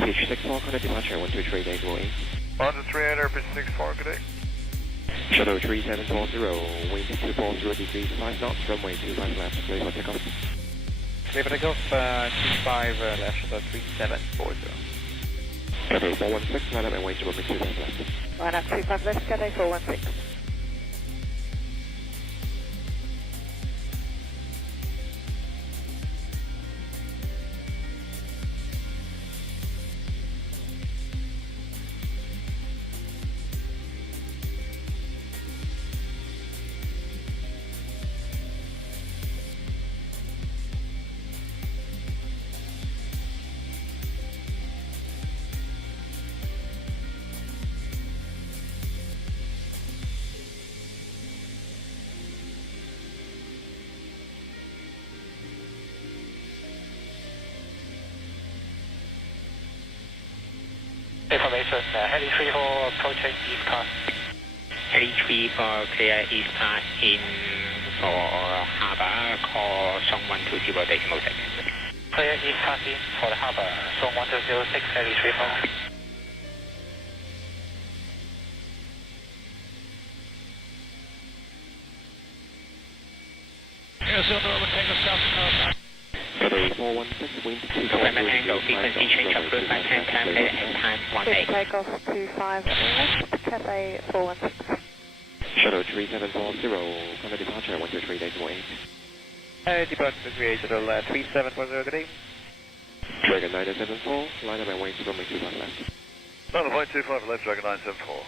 pitch 64, connect departure 123 days away. 123, airpitch 64, good day. Shuttle 3740, wind 240 degrees, 5 knots, runway 25 left, clear for takeoff. Clear for takeoff, 25 left, shuttle 3740. Cathay 416, line up and wait to runway 25 left. Line up 25 left, Cathay 416. Information, Heli 34 approaching East Coast. Heli 34 clear East Coast in for harbour, call Song 120 decimal 6. Clear East Coast in for the harbour, Song 1206, Heli 34. Cathay 416, wind 240 Equipment degrees, angle, 5 frequency knots, change of runway route by 10 climb clear head and time Clear 18. for takeoff 25 left, Cathay 416. Shuttle 3740, connect departure 123 days away. Departure degree, shuttle 3740, good day. Dragon 974, line up and wait to runway 25 left. 9.25 left, Dragon 974.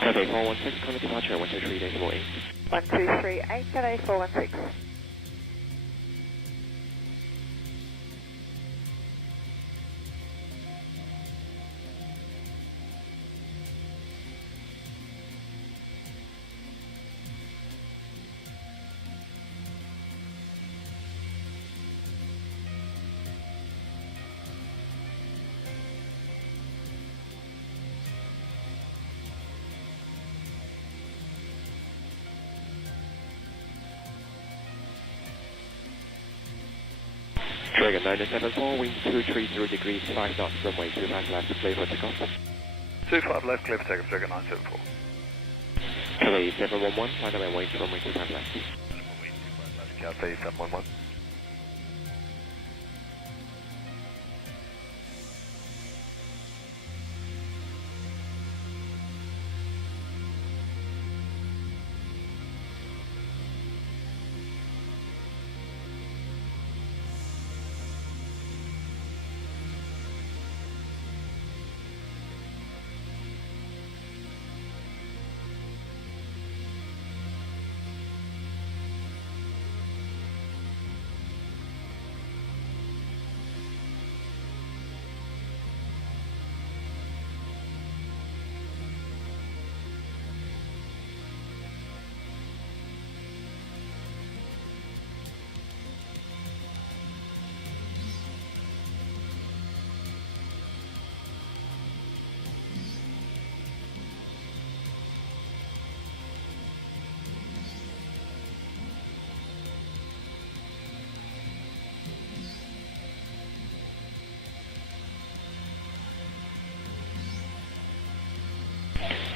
Cathay 416, connect departure 123 days away. 1238, Cathay 416. Dragon 974, wind 230 degrees, 5 knots, runway 25 left, clear for takeoff. 25 left, clear for takeoff, Dragon 974. Cathay 711, line up and wait to runway 25 left. Cathay 711.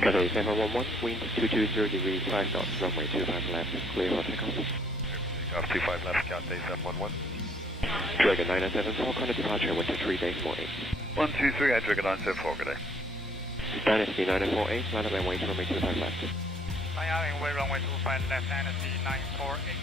Cathay 711, wind 220 degrees, 5 knots, runway 25 left, clear for takeoff. Off 25 left, Cathay 711. Dragon 974, contact departure, winter 3 days more 8. 123, Dragon 974, good day. Dynasty 948, line up and wait runway 25 left. Runway 25 left, Dynasty 948.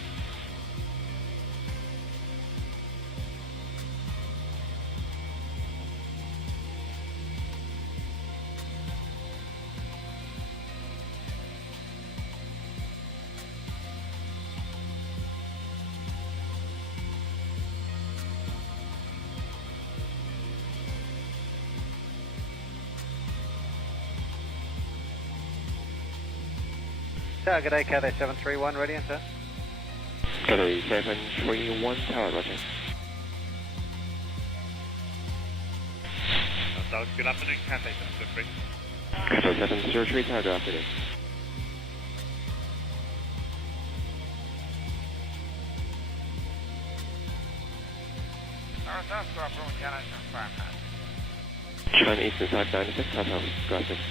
Good day, Cathay 731, ready and set. Cathay 731, tower, roger. South, good afternoon, Cathay 723. Cathay 703, tower, good afternoon. South, good afternoon, Cathay 755. China Eastern side 96, tower, good afternoon.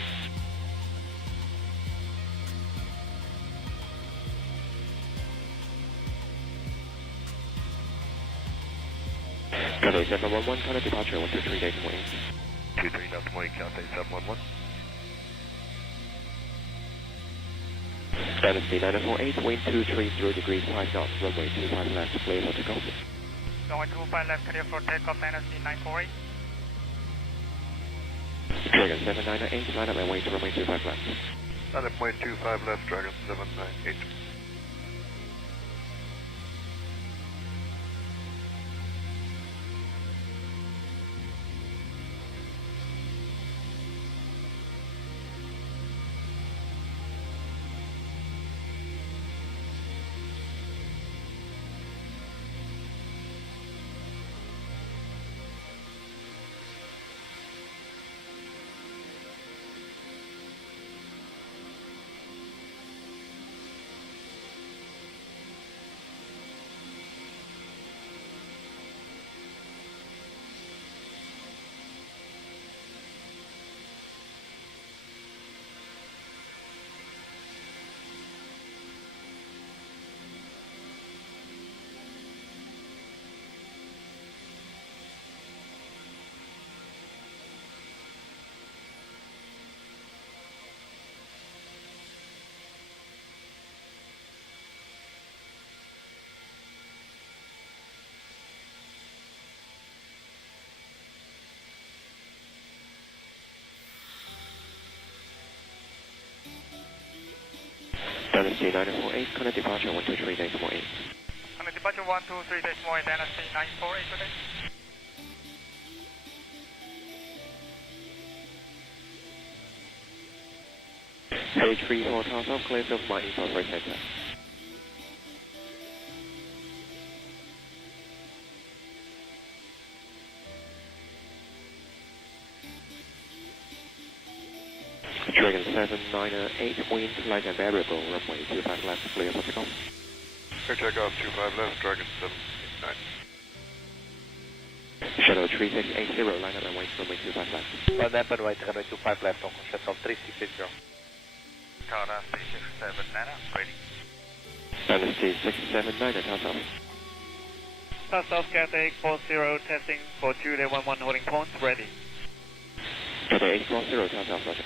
Cathay 711, contact departure, winter 3 days more 8. 23 left, Moy, Cathay 711. Dynasty 948, wind 230 degrees 5 knots, runway 25 left, clear for takeoff. Runway 25 left, clear for takeoff, Dynasty 948. Dragon 798, line up and wait runway 25 left. 9.25 left, Dragon 798. Dynasty 948, contact departure, winter 3 days more 8. Contact departure 123 days more, Dynasty 948 today. Page 34, tower south, clear of my info for center. Dragon 798, wind light and variable, runway 25 left, clear for takeoff. Clear takeoff 25 left, Dragon 789. Shuttle 3680, line up and wait runway 25 left. One Apple right, runway 25 left, on shuttle 3680. Tower 369, ready. Dynasty 679, tower south. South South Cathay 840, testing for Juliet 11 holding points, ready. Cathay 840, tower south, roger.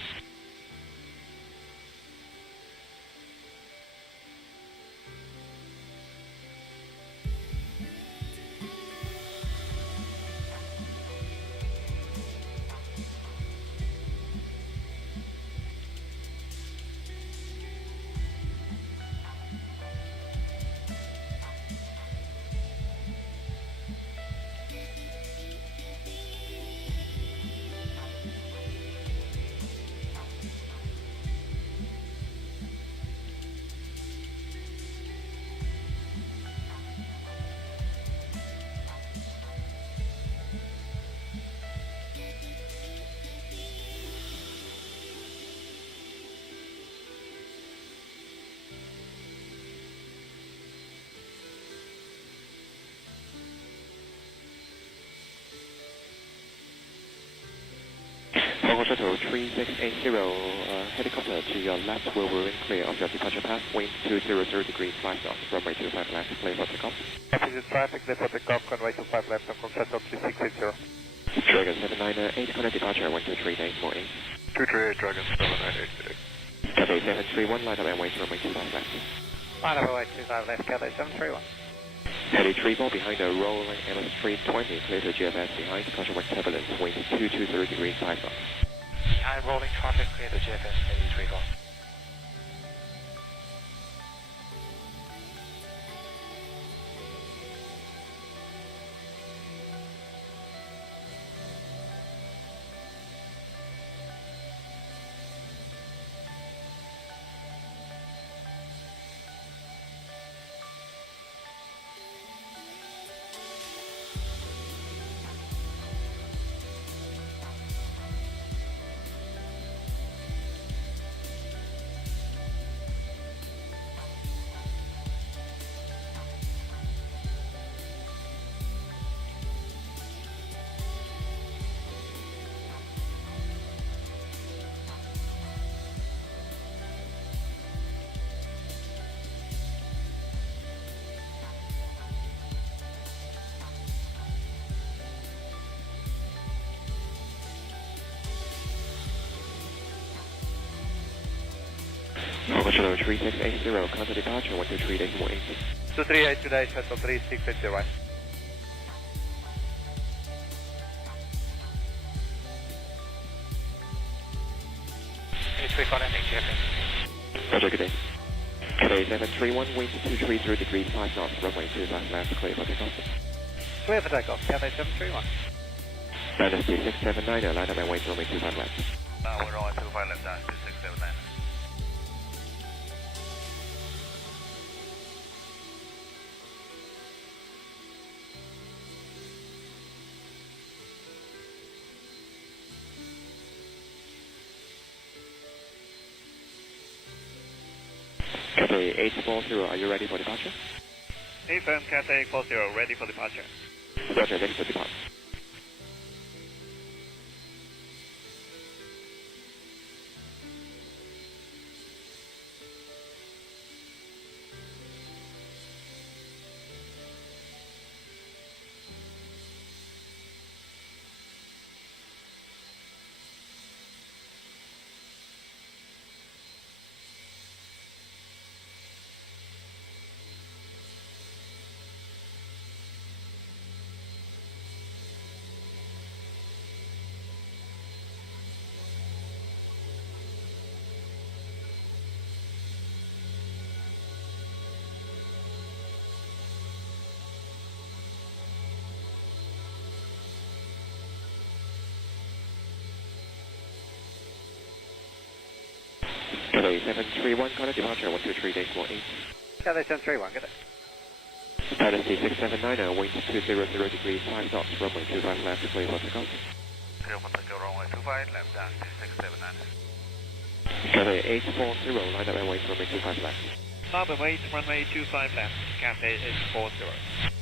Hong Kong Shuttle 3680, helicopter to your left will remain clear of your departure path. Wind 200 degrees 5 knots. Runway 25 left, clear for takeoff. This is traffic, clear for takeoff, runway 25 left, Hong Kong Shuttle 3680. Dragon 798, connect departure 123 days more 8. 238 Dragon 798. Cathay 731, light up and wait runway 25 left. Line up away 25 left, Cathay 731. Heli 3 ball behind the rolling MS320, clear to GFS behind, caution with turbulence, wind 220 degrees 5 knots. Behind rolling traffic, clear to GFS, Heli 3 ball. Hong Kong Shuttle 3680, counter departure 123 days more 8. 238 today, Shuttle 3680. Heli 3 for landing, GFS. Roger, good day. Cathay 731, wind 230 degrees 5 knots, runway 25 left, clear for takeoff. Clear for takeoff, Cathay 731. Dynasty 679, light up and wait runway 25 left. We're on 25 left, Dynasty 679. Cathay 840, are you ready for departure? Affirm, Cathay 840, ready for departure. Roger, next to depart. Cathay 731, connect departure 123 days more 8. Cathay 731, get it. Dynasty 679, wind 200 degrees 5 knots, runway 25 left, clear for takeoff. Clear for takeoff, runway 25 left, Dynasty 679. Cathay 840, line up and wait runway 25 left. Stop and wait, runway 25 left, Cathay 840.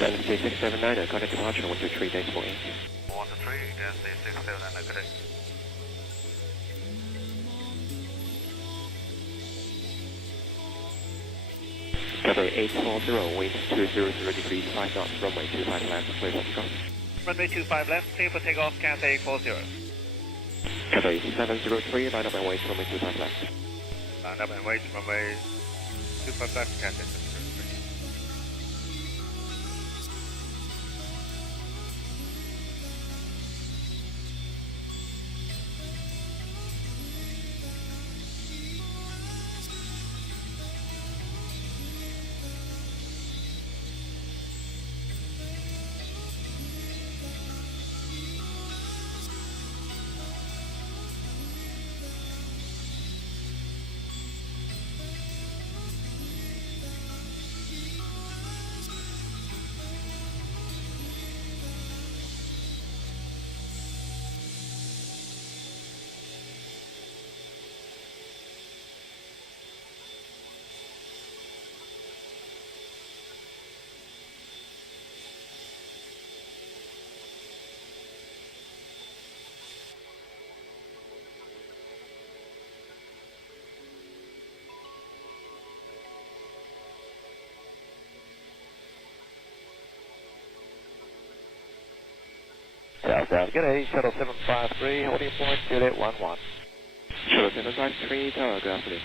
Dynasty 679, connect departure 123 days more 8. 123, Dynasty 679, good day. Cathay 840, wind 200 degrees, 5 knots, runway 25 left, clear for takeoff. Runway 25 left, clear for takeoff, Cathay 840. Cathay 703, line up and wait, runway 25 left. Line up and wait, runway 25 left, Cathay 703. Southbound, g'day, shuttle 753, holding point, Juliet 11. Shuttle 753, tower, good afternoon.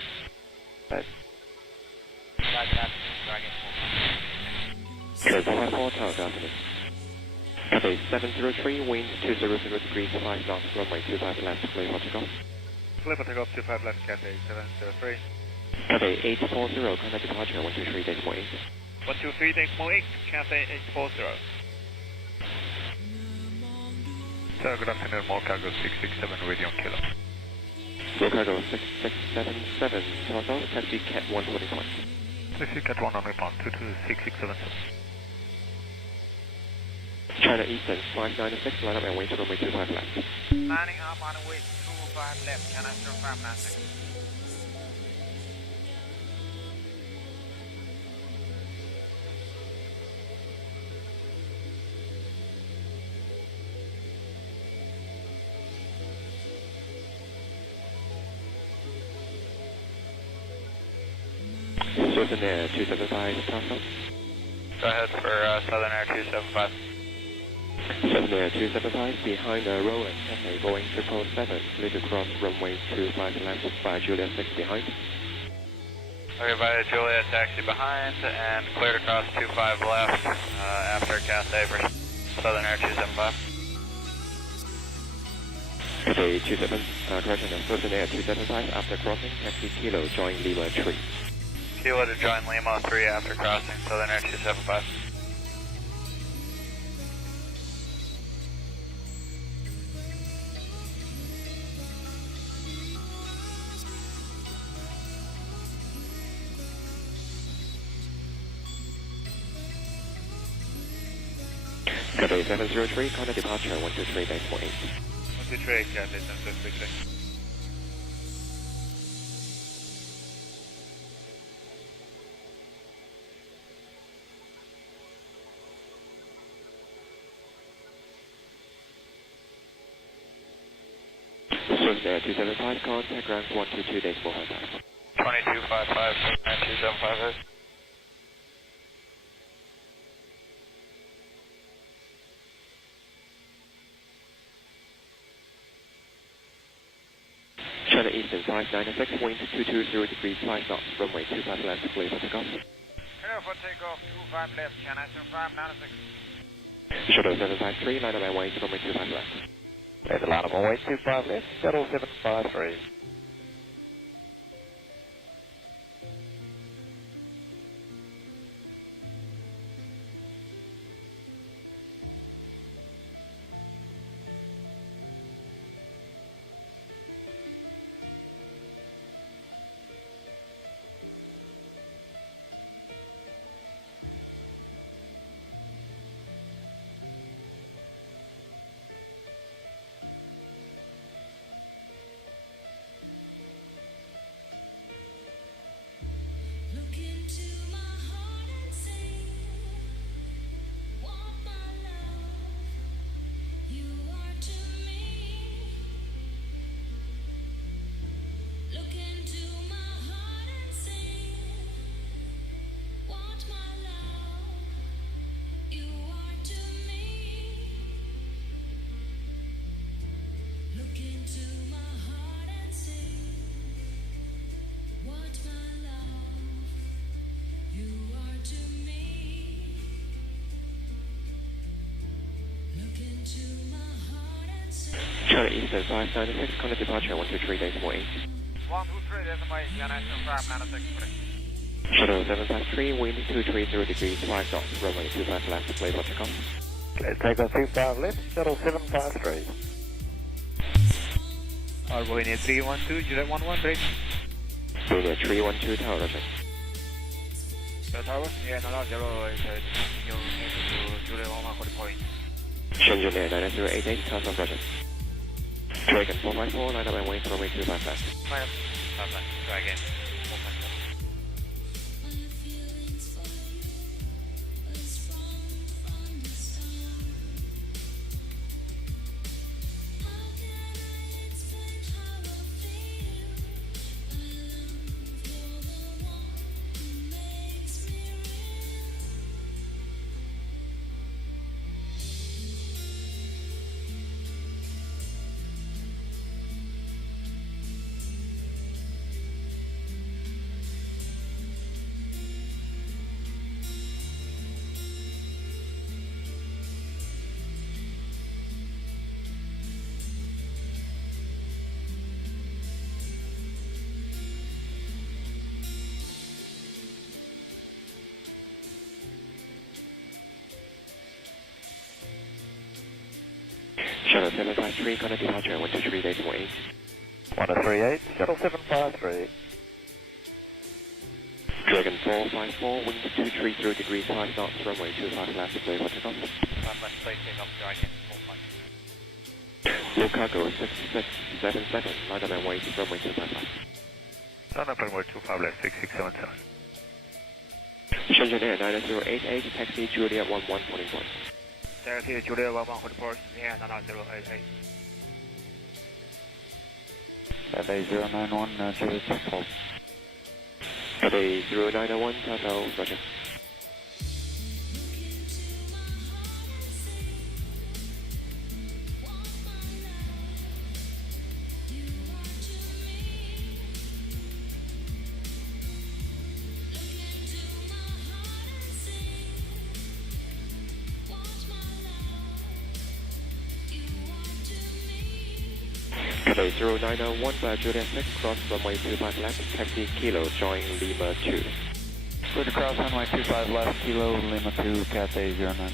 Shuttle 754, tower, good afternoon. Cathay 703, wind 200 degrees, 5 knots, runway 25 left, clear for takeoff. Clear for takeoff 25 left, Cathay 703. Cathay 840, contact departure 123 decimal 8. 123 decimal 8, Cathay 840. Sir, good afternoon, more cargo 667, radio kilo. More cargo 6677, tower, taxi cat 1 holding point. Taxi cat 1 on report, 226677. China Eastern 596, line up and wait, runway 25 left. Lining up on the way 25 left, China 0596. Southern Air 275, Tower. Go ahead for Southern Air 275. Southern Air 275, behind the Roland Cathay, Boeing 777, clear to cross runway 25 left by Juliet 6 behind. Okay, by Juliet taxi behind and cleared across 25 left after Cathay for Southern Air 275. Cathay 27, correction, Southern Air 275, after crossing, taxi Kilo, join Lima 3. Kilo to join Lima 3 after crossing Southern Air 275. Cathay 703, contact departure 123 decimal 8. 123, Cathay 703. Southern Air 275, contact ground 122 decimal 5. 2255, Southern Air 275. China Eastern 596, wind 220 degrees, 5 knots, runway 25 left, clear for takeoff. Clear for takeoff 25 left, China 0596. Shuttle 753, line up and wait, runway 25 left. There's a line up on way 25 left, shuttle 753. Charlie Eastern 596, contact departure 123 decimal 8. 123 decimal 8, can I confirm 596? Shuttle 753, wind 230 degrees, 5 knots, runway 25 left, clear for takeoff. Let's take off 25 left, shuttle 753. Bohemia 312, Juliet 11, ready? Bohemia 312 Tower, roger. Tower? Yeah, no, 088, Juliet 11 for the point. Shenzhen Air 98088, task off, roger. Dragon 454, line up and wait, runway 25 left. Try again. Shuttle 753, contact departure 123 decimal 8. 1038, shuttle 753. Dragon 454, wind 230 degrees, 5 knots, runway 25 left, clear for takeoff. Low cargo 6677, line up and wait, runway 25 left. Line up and wait 25 left, 6677. Shenzhen Air 9088, taxi Juliet 11 holding point. Taxi Juliet 11 for the port, yeah, 088. Cathay 091, Juliet 6 hold. Cathay 0901, Tato, roger. Cathay 0901, Juliet 6, cross runway 25 left, taxi Kilo, join Lima 2. Good cross runway 25 left, Kilo, Lima 2, Cathay 091.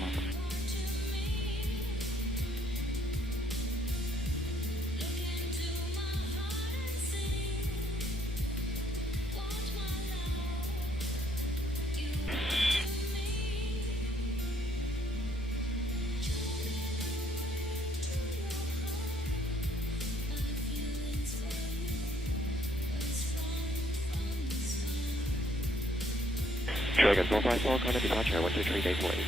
Dragon 454, contact departure 123 decimal 8.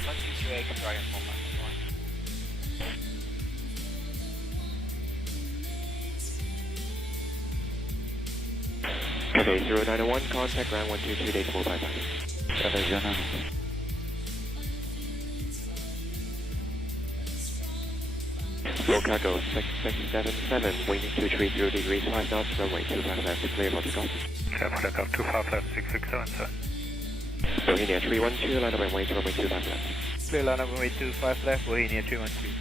1228, Dragon 454. Cathay 0901, contact ground 122 decimal 55. Cathay 091. Low cargo 6677, wind 230 degrees, 5 knots, runway 25 left, clear for takeoff. Clear for takeoff, 25 left, 6677. Bohemia 312, line up and wait, runway 25 left. Clear line up and wait 25 left, Bohemia 312.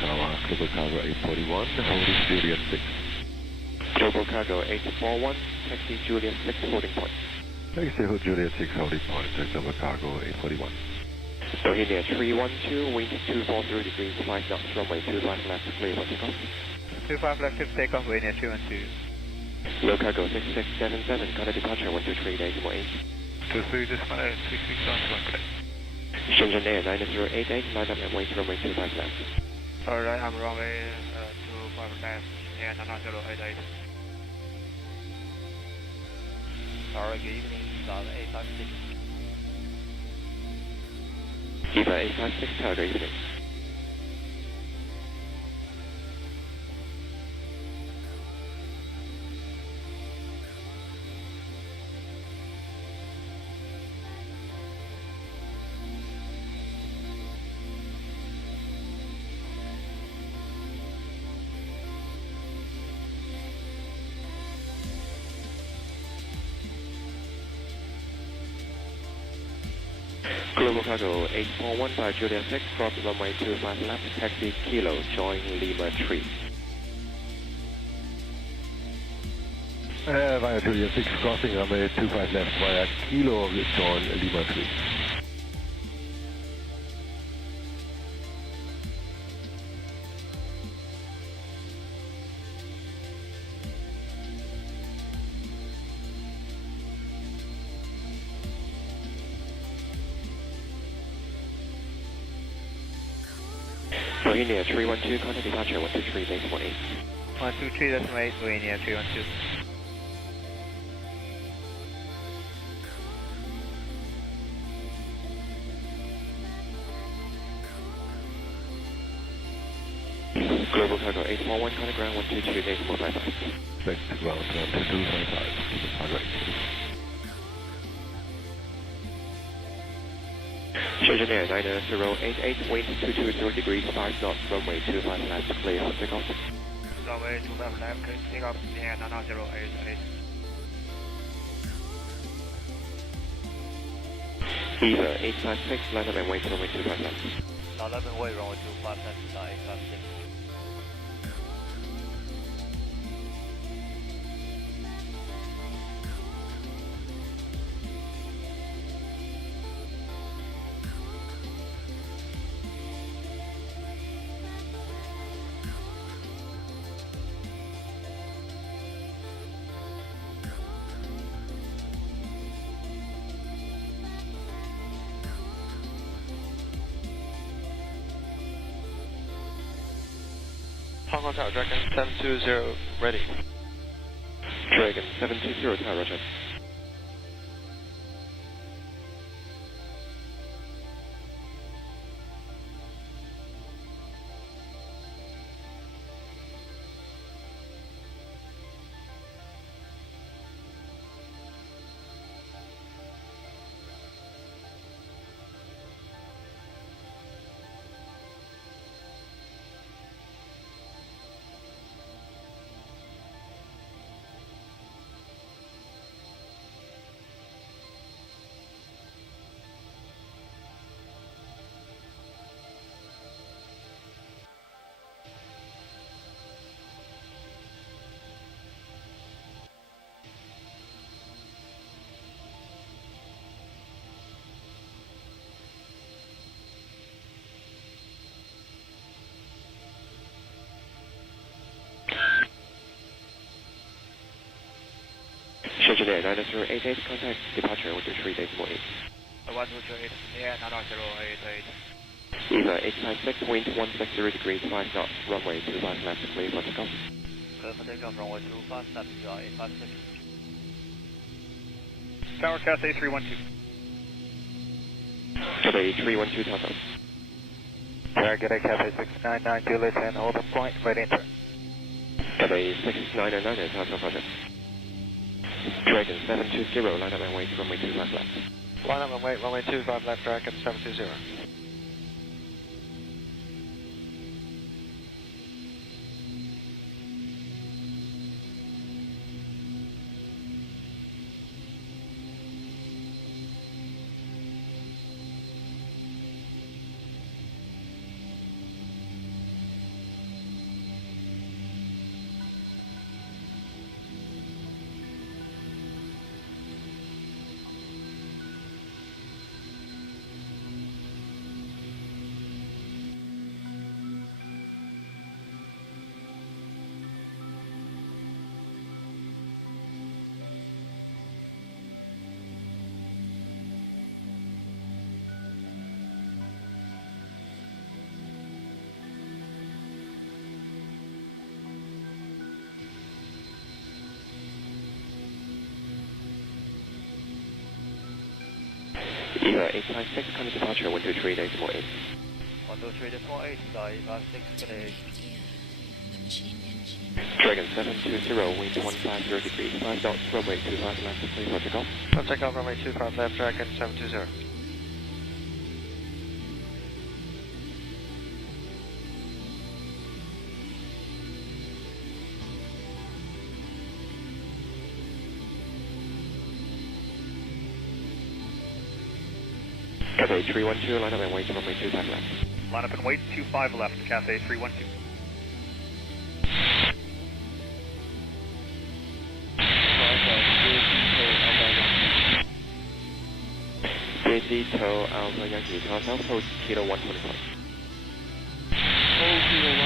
Tower, Global Cargo 841, holding Juliet 6. Global Cargo 841, taxi Juliet 6 holding point. Taxi hold Juliet 6 holding point, Global Cargo 841. Bohemia 312, wind 240 degrees, 5 knots, runway 25 left, clear for takeoff. 25 left, clear for takeoff, Bohemia 312. Low cargo 6677, color departure 123, decimal 8. 23, decimal 8, 66 on 1. Shenzhen Air 9088, line up and wait, runway 25 left. Alright, I'm runway 25 left, yeah, 9088. Sorry, good evening, Starter 856. Eva 856, cargo evening. Global Cargo 841 by Juliet 6, cross runway 25 left, taxi Kilo, join Lima 3. Via Juliet 6, crossing runway 25 left via Kilo, join Lima 3. Bohemia 312, contact departure 123, decimal 8. 123, decimal 8, Bohemia 312. Global Cargo 841, contact ground 122, decimal 55. Back to ground 12255, Global Cargo 842. Shenzhen Air 9088, wind 220 degrees, 5 knots, runway 25 left, clear for takeoff. Runway 25 left, clear for takeoff, yeah, 9088. Eva 856, line up and wait, runway 25 left. Line up and wait, runway 25 left, 856. Hong Kong Tower, Dragon 720, ready. Dragon 720, Tower, roger. Shenzhen Air 9088, contact departure 123, decimal 8. 123, yeah, 9088. Eva 856, wind 160 degrees, 5 knots, runway 25 left, clear for takeoff. Clear for takeoff, runway 25 left, 856. Tower Cathay 312. Cathay 312, Tower. Target Cathay 699, Juliet 10, hold the point, right enter. Cathay 6999, Tower, roger. Dragon 720, line up and wait, runway 25 left. Line up and wait, runway 25 left, Dragon 720. Either 856, current departure 123 decimal 8. 123 decimal 8, Sky 856, good day. Dragon 720, wind 150 degrees, 5 knots, runway 25 left, clear for takeoff. Takeoff runway 25 left, Dragon 720. Cathay 312, line up and wait, runway 25 left. Line up and wait, 25 left, Cathay 312. PhD tow Alpha Yankee, tower south, hold Kilo 125. Hold Kilo 125.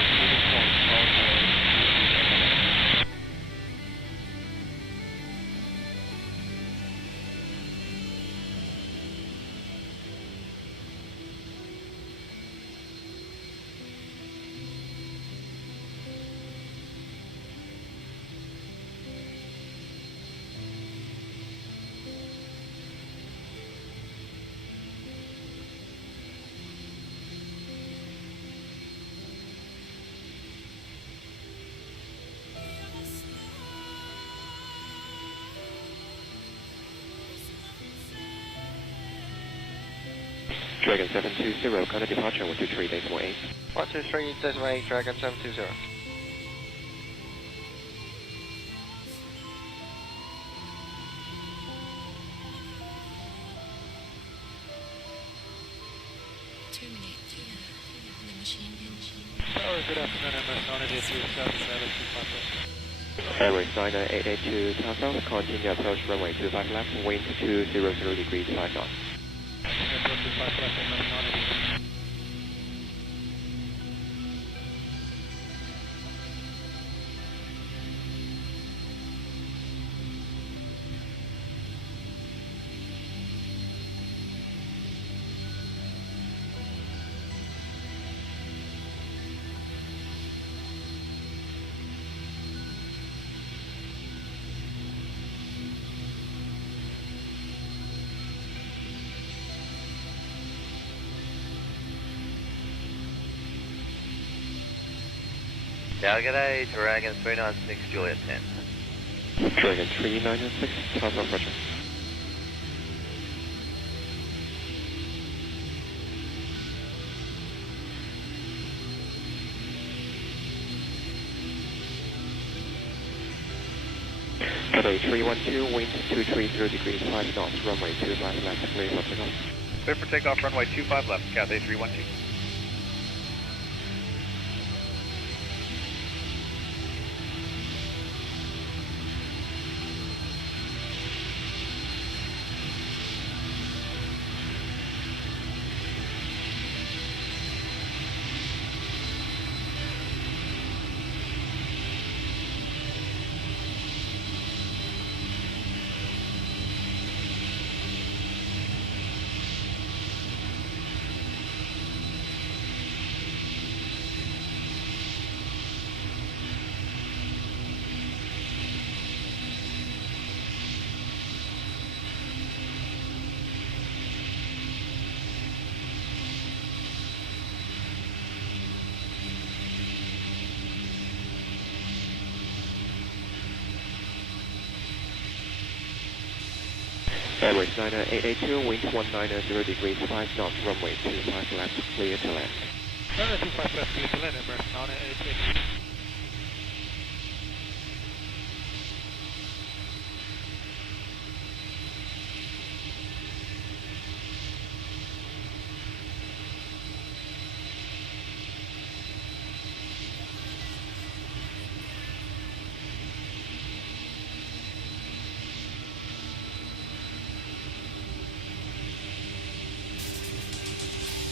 Dragon 720, current departure 123 decimal 8. 123 decimal 8, Dragon 720. Tower, good afternoon, MS Nonity 377 Airways 9882, tower south, continue approach runway 25 left, wind 200 degrees, 5 knots. G'day, Dragon 396, Juliet 10. Dragon 396, tower south, roger. Cathay 312, wind 230 degrees, 5 knots, runway 25 left, clear for takeoff. Clear for takeoff, runway 25 left, Cathay 312. Airways 9882, wind 190 degrees, 5 knots, runway 25 left, clear to land. Runway 25 left, clear to land, MS Nonity 88.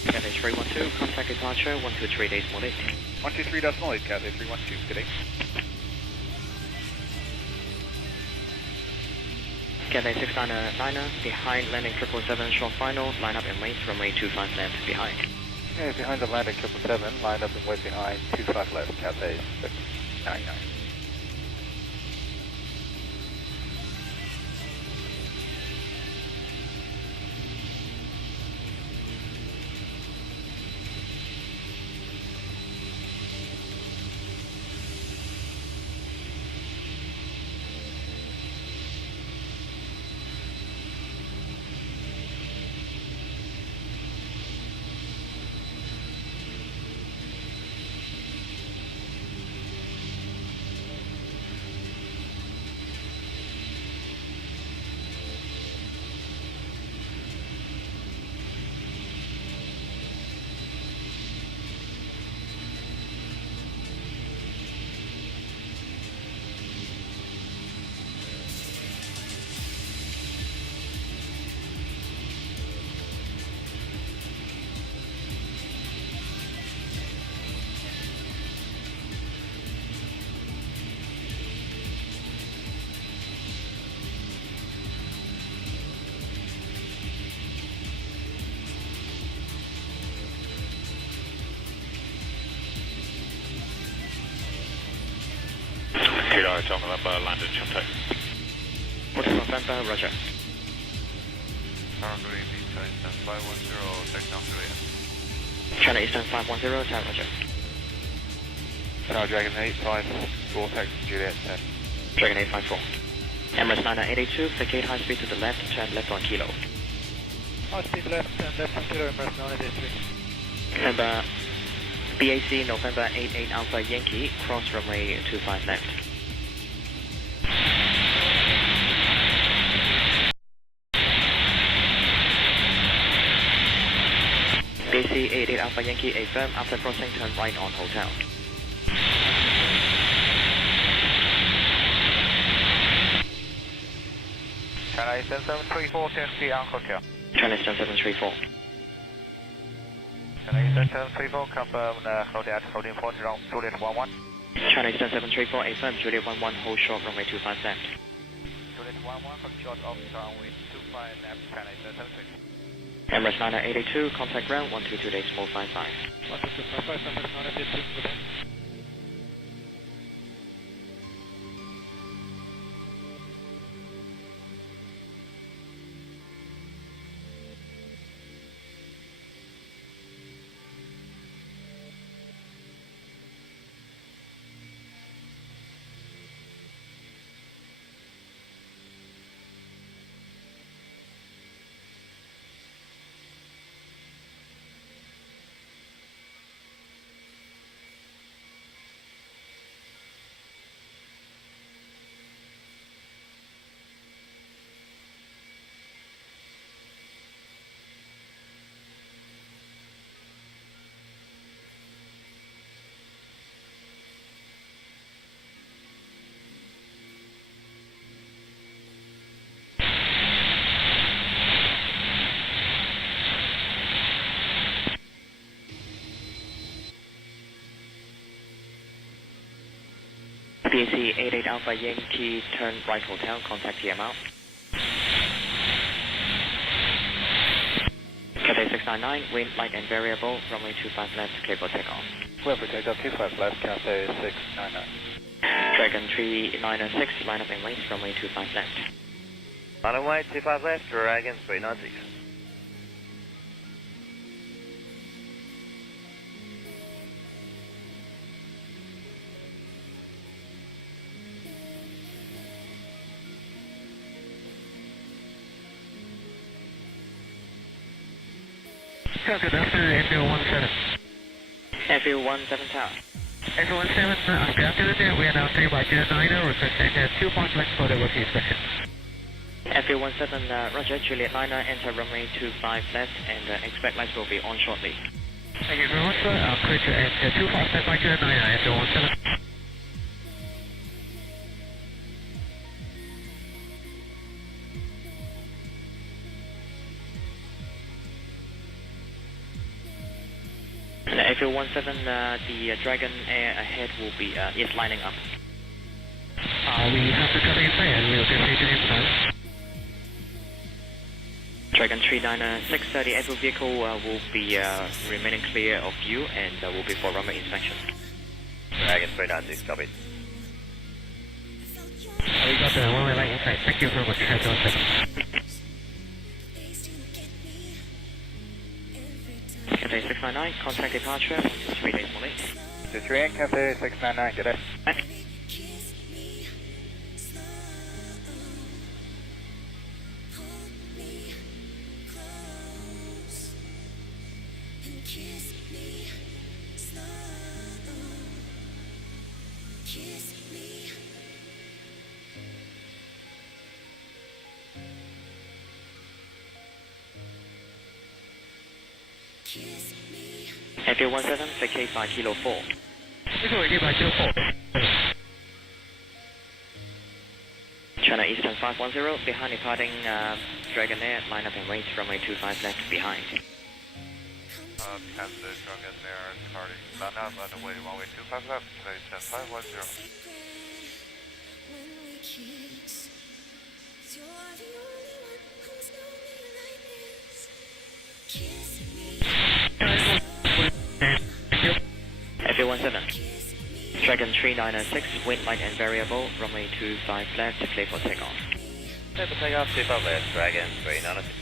Cathay 312, contact departure 123 decimal 8. 123 decimal 8, Cathay 312, good day. Cathay 699er, behind landing 777, short final, line up and wait, runway 25 left, behind. Okay, behind the landing 777, line up and wait behind, 25 left, Cathay 699. November, landed Chuntai. Hotel November, roger. Tower Green, Eastern Eastern 510, take down Juliet. China Eastern 510, tower roger. Tower Dragon 85, Vortex Juliet 10. Dragon 854. Emirates 9982, vacate high speed to the left, turn left on kilo. High speed left, turn left on kilo, Emirates 983. November, BAC November 88 Alpha Yankee, cross runway 25 left. BAC 88 Alpha Yankee, a firm after crossing, turn right on hotel. China Eastern 734, taxi on hotel. China Eastern 734. China Eastern 734, confirm holding at holding 40 round, Juliet 11. China Eastern 734, a firm, Juliet 11, hold short runway 25 left. Juliet 11, hold short of runway 25 left, China Eastern 734. Emirates 9982, contact ground 122 days, small 55. 12255, Emirates 982, good. BAC 88 Alpha Yankee, turn right hotel, contact TML. Cathay 699, wind light and variable, runway 25 left, cable takeoff. Clever, take up 25 left, Cathay 699. Dragon 396, line up in wings, runway 25 left. Runway 25 left, Dragon 396. Good afternoon, FU17. FU17 tower. FU17, good afternoon, we are now 3x09, requesting 2 points left for the rookie inspection. FU17, roger, Juliet liner, enter runway 25 left, and expect lights will be on shortly. Thank you very much, sir. Clear to enter 25 left by Juliet liner, FU17. FU17, the Dragon Air ahead will be, is lining up. We have to come inside and we'll get to inside. Dragon 396, the airfield vehicle will be remaining clear of you and will be for runway inspection. Dragon 396, copy. We got the runway line inside. Thank you very much. Cathay 699, contact departure, 3 days more late. 238, Cathay 699, good day. FU17, vacate by Kilo 4. Vacate by Kilo 4. China Eastern 510, behind departing Dragon Air, line up and wait, runway 25 left behind. Cathay Dragon Air departing, line up and wait, runway 25 left, Eastern 510. FU17, Dragon 3996, wind light and variable, runway 25 left, clear for takeoff. Clear for takeoff, 25 left, Dragon 3996.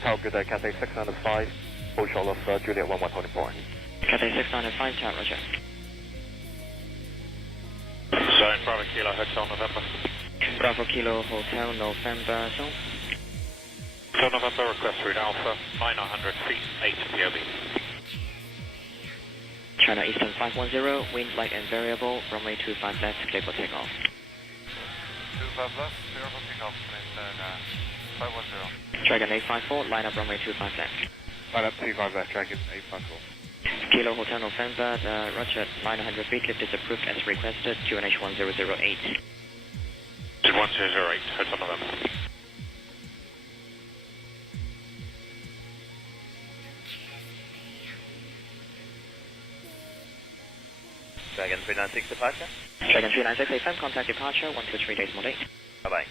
How good day, Cathay 695, full shot of Juliet 11 holding point. Cathay 695, tower, roger. Zone Bravo Kilo Hotel November. Bravo Kilo Hotel November, zone. So November, request route Alpha, 900 feet, 8 POB. China Eastern 510, wind light and variable, runway 25 left, clear for takeoff. 25 left, clear for takeoff, Eastern 510. Dragon 854, line up runway 25 left. Line up 25 left, Dragon 854. Kilo Hotel November, roger, 900 feet, lift is approved as requested, QNH 1008. 1008, Hotel November. Dragon 396 departure. Dragon 396 FM, contact departure, 1 to 3 days more late. Bye-bye.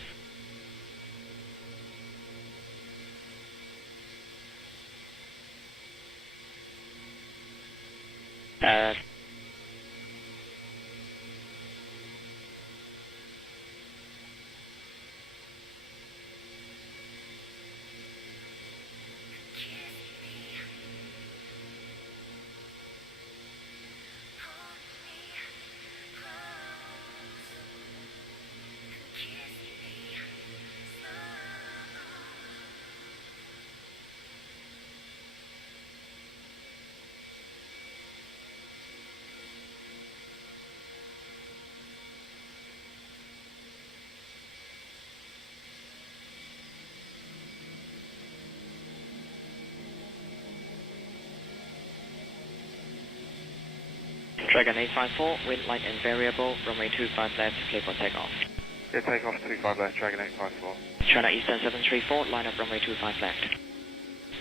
Dragon 854, wind light and variable, runway 25 left, clear for takeoff. Yeah, takeoff 25 left, Dragon 854. China Eastern 734, line up runway 25 left.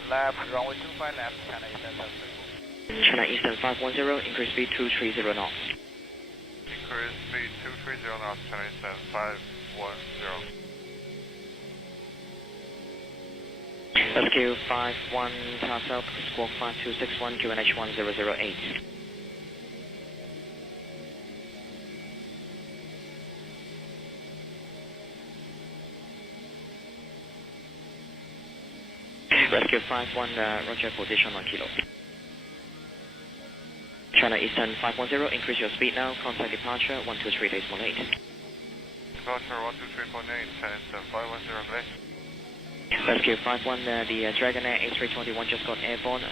Left, runway 25 left, China Eastern 734. China Eastern 510, increase speed 230 knots. Increase speed 230 knots, China Eastern 510. Rescue 51, Tower South, Squawk 5261, QNH 1008. Rescue 51, roger, position 1 kilo. China Eastern 510, increase your speed now, contact departure, 1 to 3 days more late. Departure 123.8, China Eastern 510 left. Rescue 51, the Dragonair A321 just got airborne,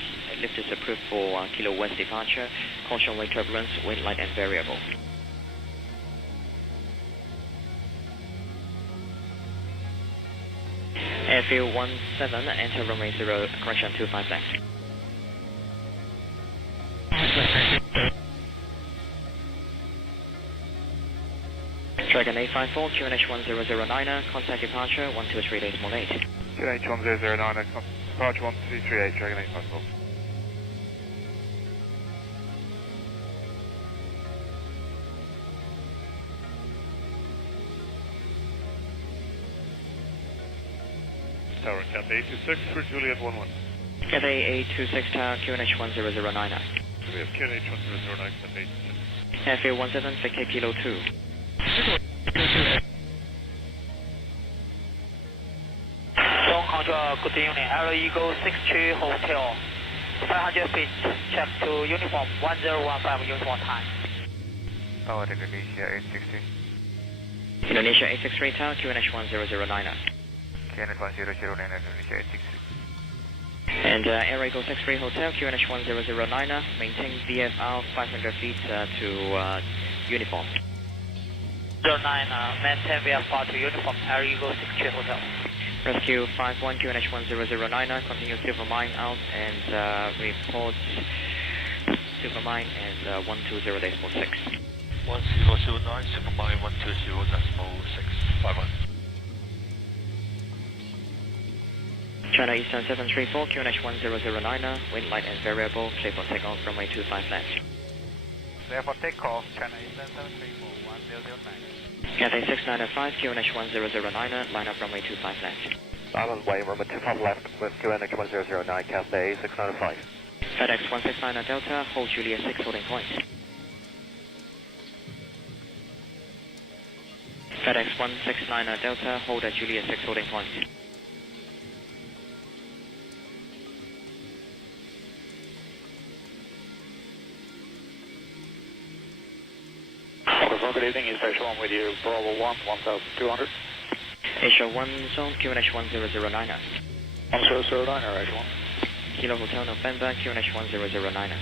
lift is approved for Kilo West departure, caution wake turbulence, wind light and variable. Airfield 17, enter runway 0, correction 25 left. Dragon 854, QNH 1009, contact departure, 1 to 3 days more late. QNH 1009, departure 1238, Dragon 854. Tower, Cathay 826 for Juliet 11. Cathay 826 Tower, QNH 1009. We have QNH 1009, Cathay 826. Airfield 17, vacate Kilo 2. Zone control, good evening. Aero Eagle 63 Hotel. 500 feet, check to uniform 1015 uniform time. Tower Indonesia 860. Indonesia 863 Tower, QNH 1009. QNH 1009, Indonesia 860. And Air Eagle 63 Hotel, QNH 1009er, maintain VFR 500 feet to uniform. 09, maintain VFR to uniform, Air Eagle 63 Hotel. Rescue 51, QNH 1009er, continue Silver Mine out and report Silver Mine and 120.6. 1009, Silver Mine 120.651. China Eastern 734, QNH 1009er, wind light and variable, clear for takeoff, runway 25 left. Clear for takeoff, China Eastern 734, 1009. Cathay 6905, QNH 1009er, line up runway 25 left. Island Way, runway 25 left with QNH 1009, Cathay 6905. FedEx 169 Delta, hold Juliet 6 holding point. FedEx 169 Delta, hold at Juliet 6 holding point. Good evening, East Asia 1 with you, Bravo 1, 1200. Asia 1 zone, QNH 1009er. 1009er, Asia 1. Kilo Hotel November, QNH 1009er.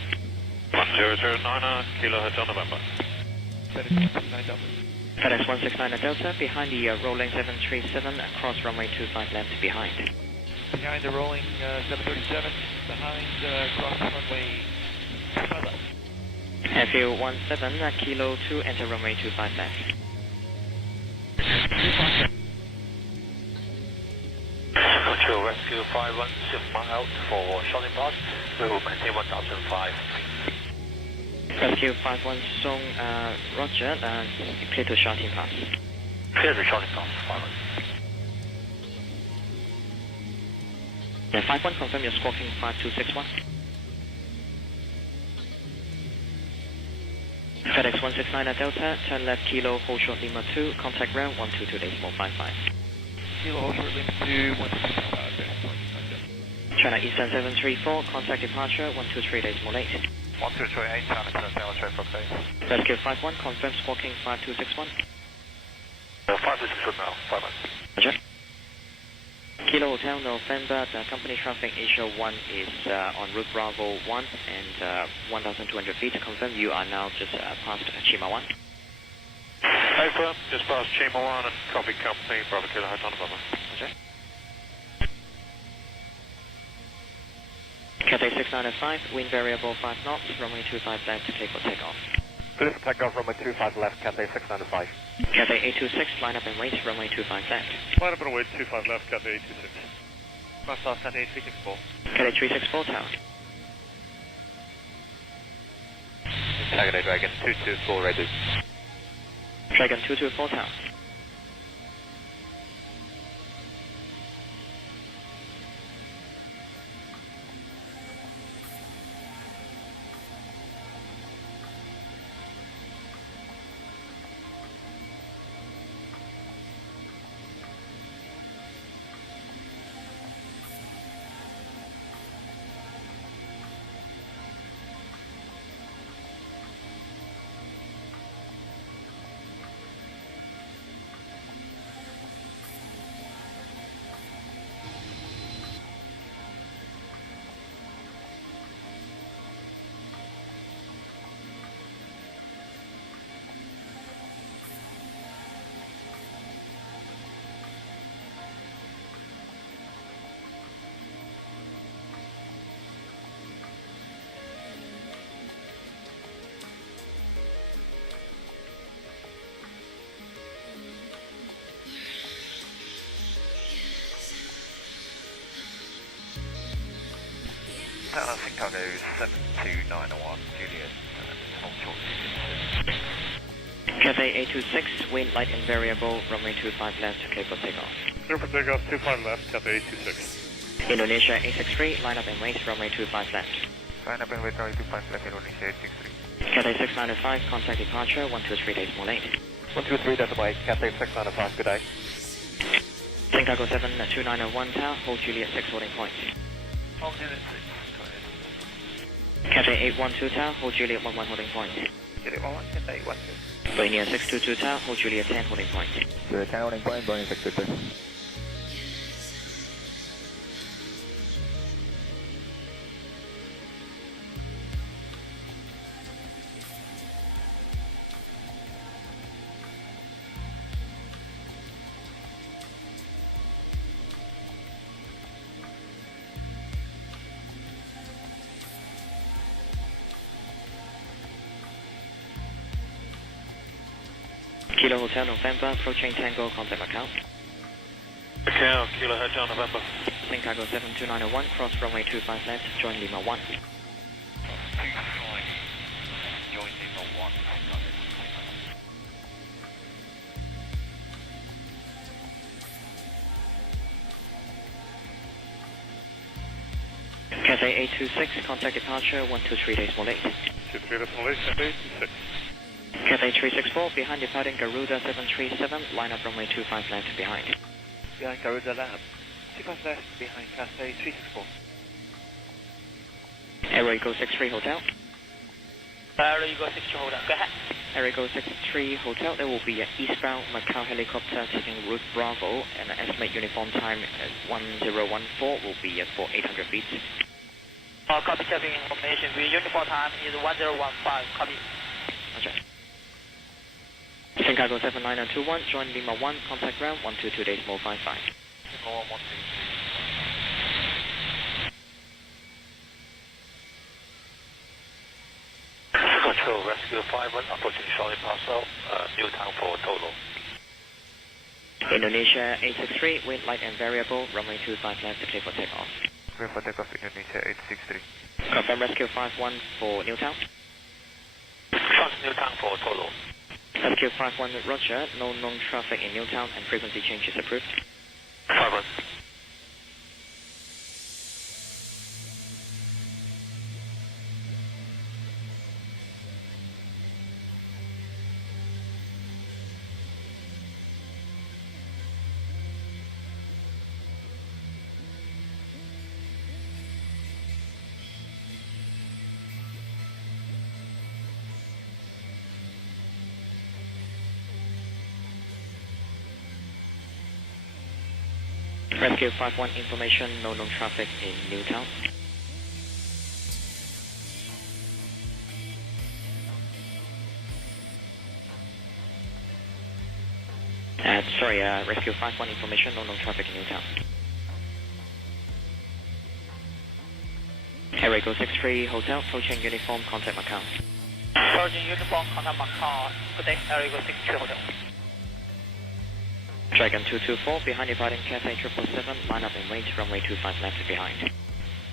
1009er, Kilo Hotel November. FedEx 169 Delta, behind the rolling 737, across runway 25 left behind. Behind the rolling 737, behind cross runway 25 left. FU 17, Kilo 2, enter runway 25 left. Control Rescue 51, Silver Mine out for shorting pass. We will maintain 1005. Rescue 51 zone, roger, clear to shorting pass. Clear to shorting pass, 51. Yeah, 51, confirm you're squawking 5261. FedEx 169 Delta, turn left Kilo, hold short Lima 2, contact ground 122.55. Kilo, hold short Lima 2, 123.5. China Eastern 734, contact departure 123.8. 1238, China Eastern 734, okay. Rescue 51, confirm squawking 5261. 5261 now, 51. Roger. Kilo Hotel November, the company traffic Asia 1 is on route Bravo 1 and 1,200 feet. Confirm you are now just past Chima 1. Hey, firm, just past Chima 1 and copy company, Bravo Kilo Hotel November. Roger. Cathay 6905, wind variable 5 knots, runway 25 left to clear for takeoff. Clear for takeoff, runway 25 left, Cathay 6905. Cathay 826, line up and wait, runway 25 left. Line up and wait, 25 left, Cathay 826. Cross off, Cathay 364. Cathay 364 tower. Cathay Dragon 224 ready. Dragon 224 tower. Tower Chicago 72901, Juliet, hold short Juliet. Cathay 826, wind light and variable, runway 25 left to clear for takeoff. Clear for takeoff, 25 left, Cathay 826. Indonesia 863, line up and wait, runway 25 left. Line up and wait, runway 25 left, Indonesia 863. Cathay 6905, contact departure, 123.8. 123, that's my Cathay 6905, good day. Chicago 72901 tower, hold Juliet 6 holding point. Hold Juliet 6. Cathay 812 tower, hold Juliet 11 holding point. Juliet 11, Cathay 812. Bohemia 622 tower, hold Juliet 10 holding point. Juliet 10 holding point, Boeing 622. Kilo Hotel November, approaching Tango, contact Macau. Macau, Kilo Hotel November. Link cargo 72901, cross runway 25 left, join Lima 1. Join Lima 1. Cathay 826, contact departure, 123 days more late. 23 days more late, Cathay 826. Cathay 364, behind departing Garuda 737, line up runway 25 left behind. Behind Garuda Lab. 25 left, behind Cathay 364. Aero Eagle 63 Hotel. Aero Eagle 63 Hotel, go ahead. Aero Eagle 63 Hotel, there will be an eastbound Macau helicopter taking route Bravo, and the estimate uniform time at 1014 will be for 800 feet. Copy, checking information. The uniform time is 1015, copy. Roger. Link cargo 79021, join Lima 1, contact ground 122 days more 55. Lima 1, 1, 2. Control, Rescue 51, approaching Charlie Parcel, Newtown for total. Indonesia 863, wind light and variable, runway 25 left, clear for takeoff. Clear for takeoff, Indonesia 863. Confirm Rescue 51 for Newtown. Trans Newtown for total. Rescue 51, roger, no known traffic in Newtown and frequency change is approved. 51. Rescue 51, information, no known traffic in Newtown. Rescue 51, information, no known traffic in Newtown. Aero Eagle 63 Hotel, approaching uniform, contact Macau. Approaching uniform, contact Macau. Good day, Aero Eagle 63 Hotel. Dragon 224, behind departing Cathay 777, line up and wait, runway 25 left behind.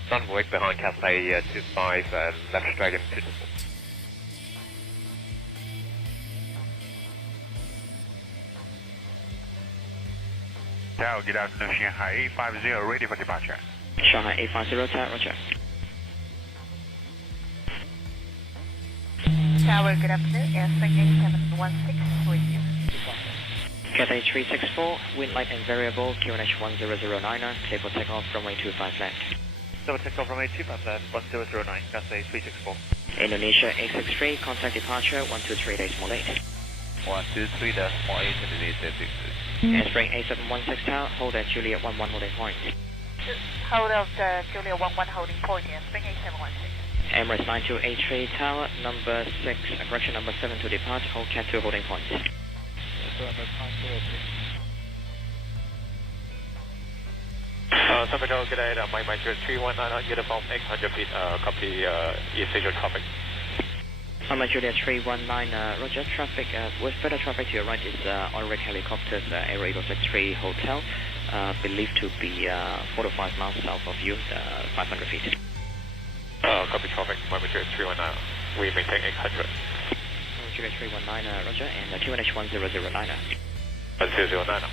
Runway behind Cathay 25, left Dragon 224. Tower, good afternoon, Shanghai 850, ready for departure. Shanghai 850, Tower, roger. Tower, good afternoon, Airspring 8716 with you. Cathay 364, wind light and variable, QNH 1009, clear for takeoff, runway 25 left. So takeoff runway 25 left, 1009, Cathay 364. Indonesia 863, contact departure, 123 days more late. 123 days more 8 days 66. Airspring 8716 Tower, hold at Juliet 11 holding point. Hold of the Juliet 11 holding point, Airspring 8716. Emirates 9283 Tower, number 6, correction number 7 to depart, hold Cat 2 holding point. San Pedro, good day, Mike 319, uniform 800 feet, copy East Asia traffic. Juliet 319, roger, traffic, with further traffic to your right is on-rig helicopters, Aero Eagle 63 Hotel, believed to be 4 to 5 miles south of you, 500 feet. Copy traffic, Mike 319, we maintain 800. Juliet 319, roger, and QNH 1009. 1009.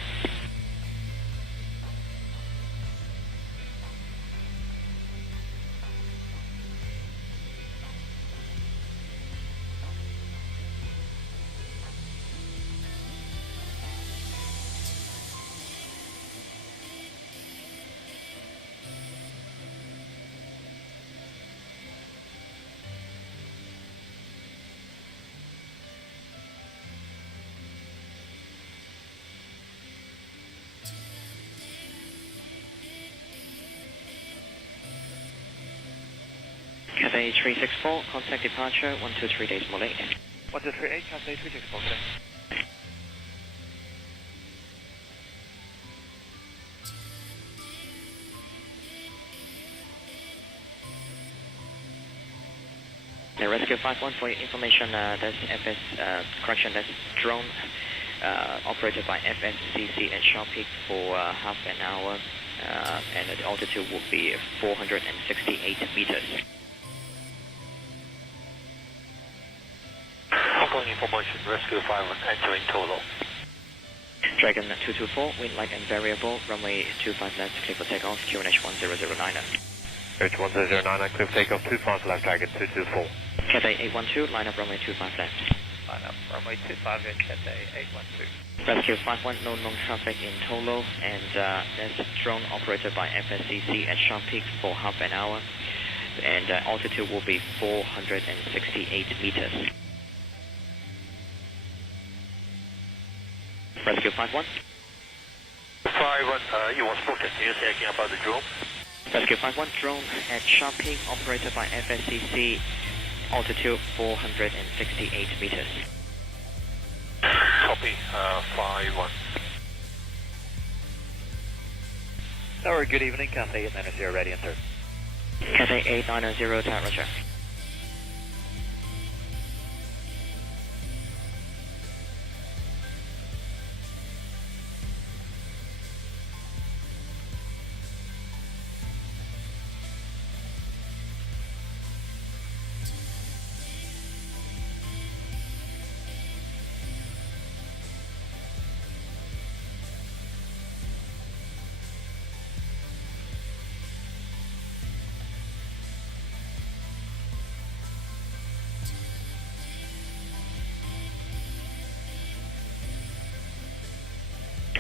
Cathay 364, contact departure, 123 days more late. 1238, Cathay 364, good day. Rescue 51 for your information, that's FS, correction, that's drone operated by FSCC at sharp peak for half an hour, and the altitude will be 468 meters. Ongoing information, Rescue 51 entering Tolo. Dragon 224, wind light and variable, runway 25 left, clear for takeoff, QNH 1009er. H1009, clear for takeoff, 25 left, Dragon 224. Cathay 812, line up runway 25 left. Line up runway 25 in Cathay 812. Rescue 51, no known traffic in Tolo, and there's a drone operated by FSCC at sharp peak for half an hour, and altitude will be 468 meters. Rescue 51. 51, you were spoken. Can you say again about the drone? Rescue 51, drone at sharp peak operated by FSCC, altitude 468 meters. Copy, 51. Tower, good evening. Cathay 890 ready, enter. Cathay 890, tower, roger.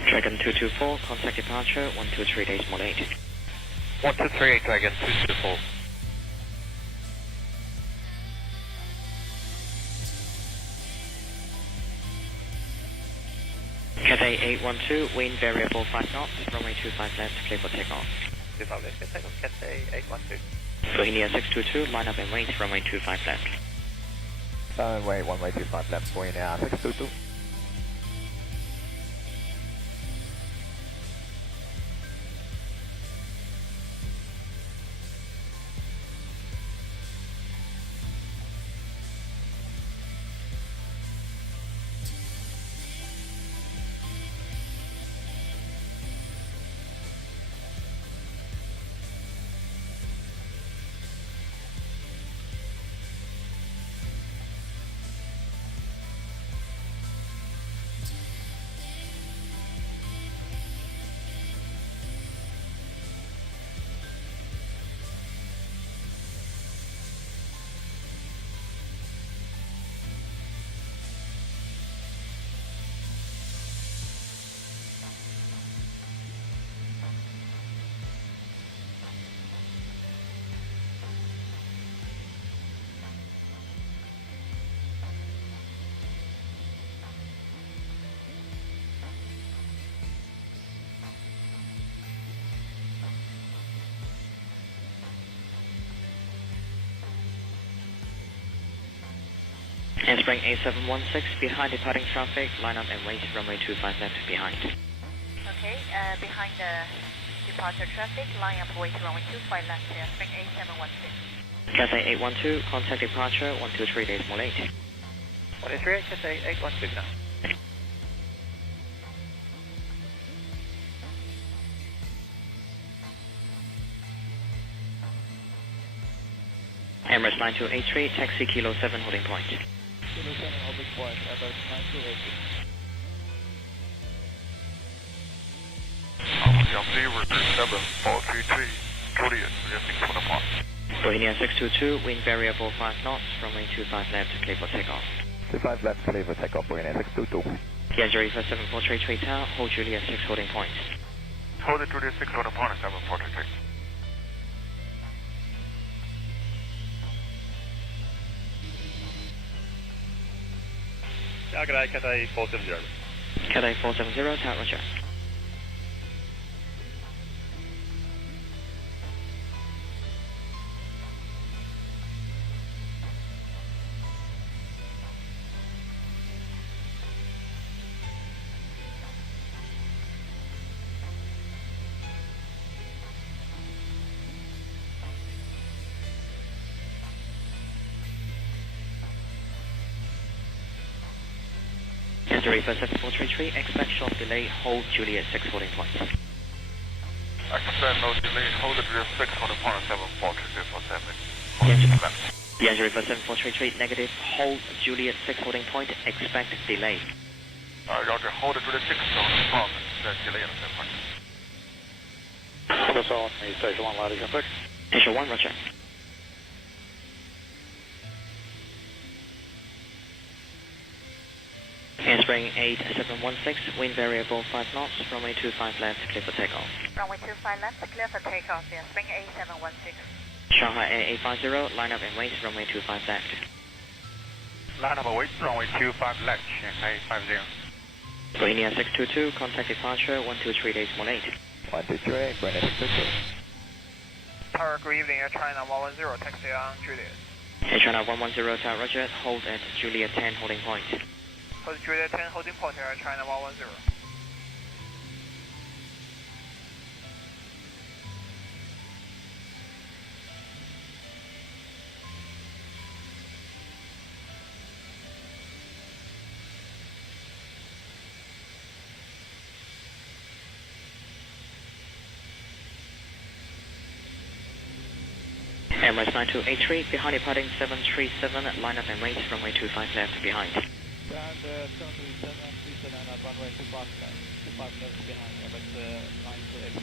Dragon 224, contact departure, 123 days more late. 1238, Dragon 224. Cathay 812, wind variable 5 knots, runway 25 left, clear for takeoff. 25 left, good takeoff, Cathay 812. Bohemia 622, line up and wait, runway 25 left. Wait, one way 25 left, Bohemia 622. Handspring A716, behind departing traffic, line up and wait, runway 25 left behind. Okay, behind the departure traffic, line up, wait, runway 25 left, handspring A716. Cathay 812, contact departure, 123 days more late. 123, Cathay 812 now. Emirates 9283, taxi Kilo 7 holding point. Kilo 7 holding point, Emirates 9283. Bohemia 622, wind variable 5 knots, runway 25 left, clear for takeoff. 25 left, clear for takeoff, Bohemia 622. Yankee for 7433 tower, hold Juliet 6 holding point. Hold the Juliet 6 holding point, 7433. Cathay 470. Cathay 470, tower, roger. Answer reverse 7433, expect short delay, hold Juliet 6 holding point. Expect no delay, hold Juliet 6 holding point 743347. Yankee reverse 7433, negative, hold Juliet 6 holding point, expect delay. Roger, hold Juliet 6 holding point, delay at the same point. That's all, Station 1, latitude and 6. Station 1, roger. Handspring 8716, wind variable 5 knots, runway 25 left, clear for takeoff. Runway 25 left, clear for takeoff, handspring 8716. Shanghai Air 850, line up and wait, runway 25 left. Line up and wait, runway 25 left, Shanghai 50. Go India 622, contact departure 123 days 18. 123, Brandon 622. Tower, good evening, Air China 110, taxi on Juliet. Air China 110, Tower Roger, hold at Juliet 10 holding point. Hold Juliet 10 holding point, Air China 110. Emirates 9283, behind departing 737, line up and wait, runway 25 left behind. Ground 737, 37 at runway 25 left behind, Emirates 9283.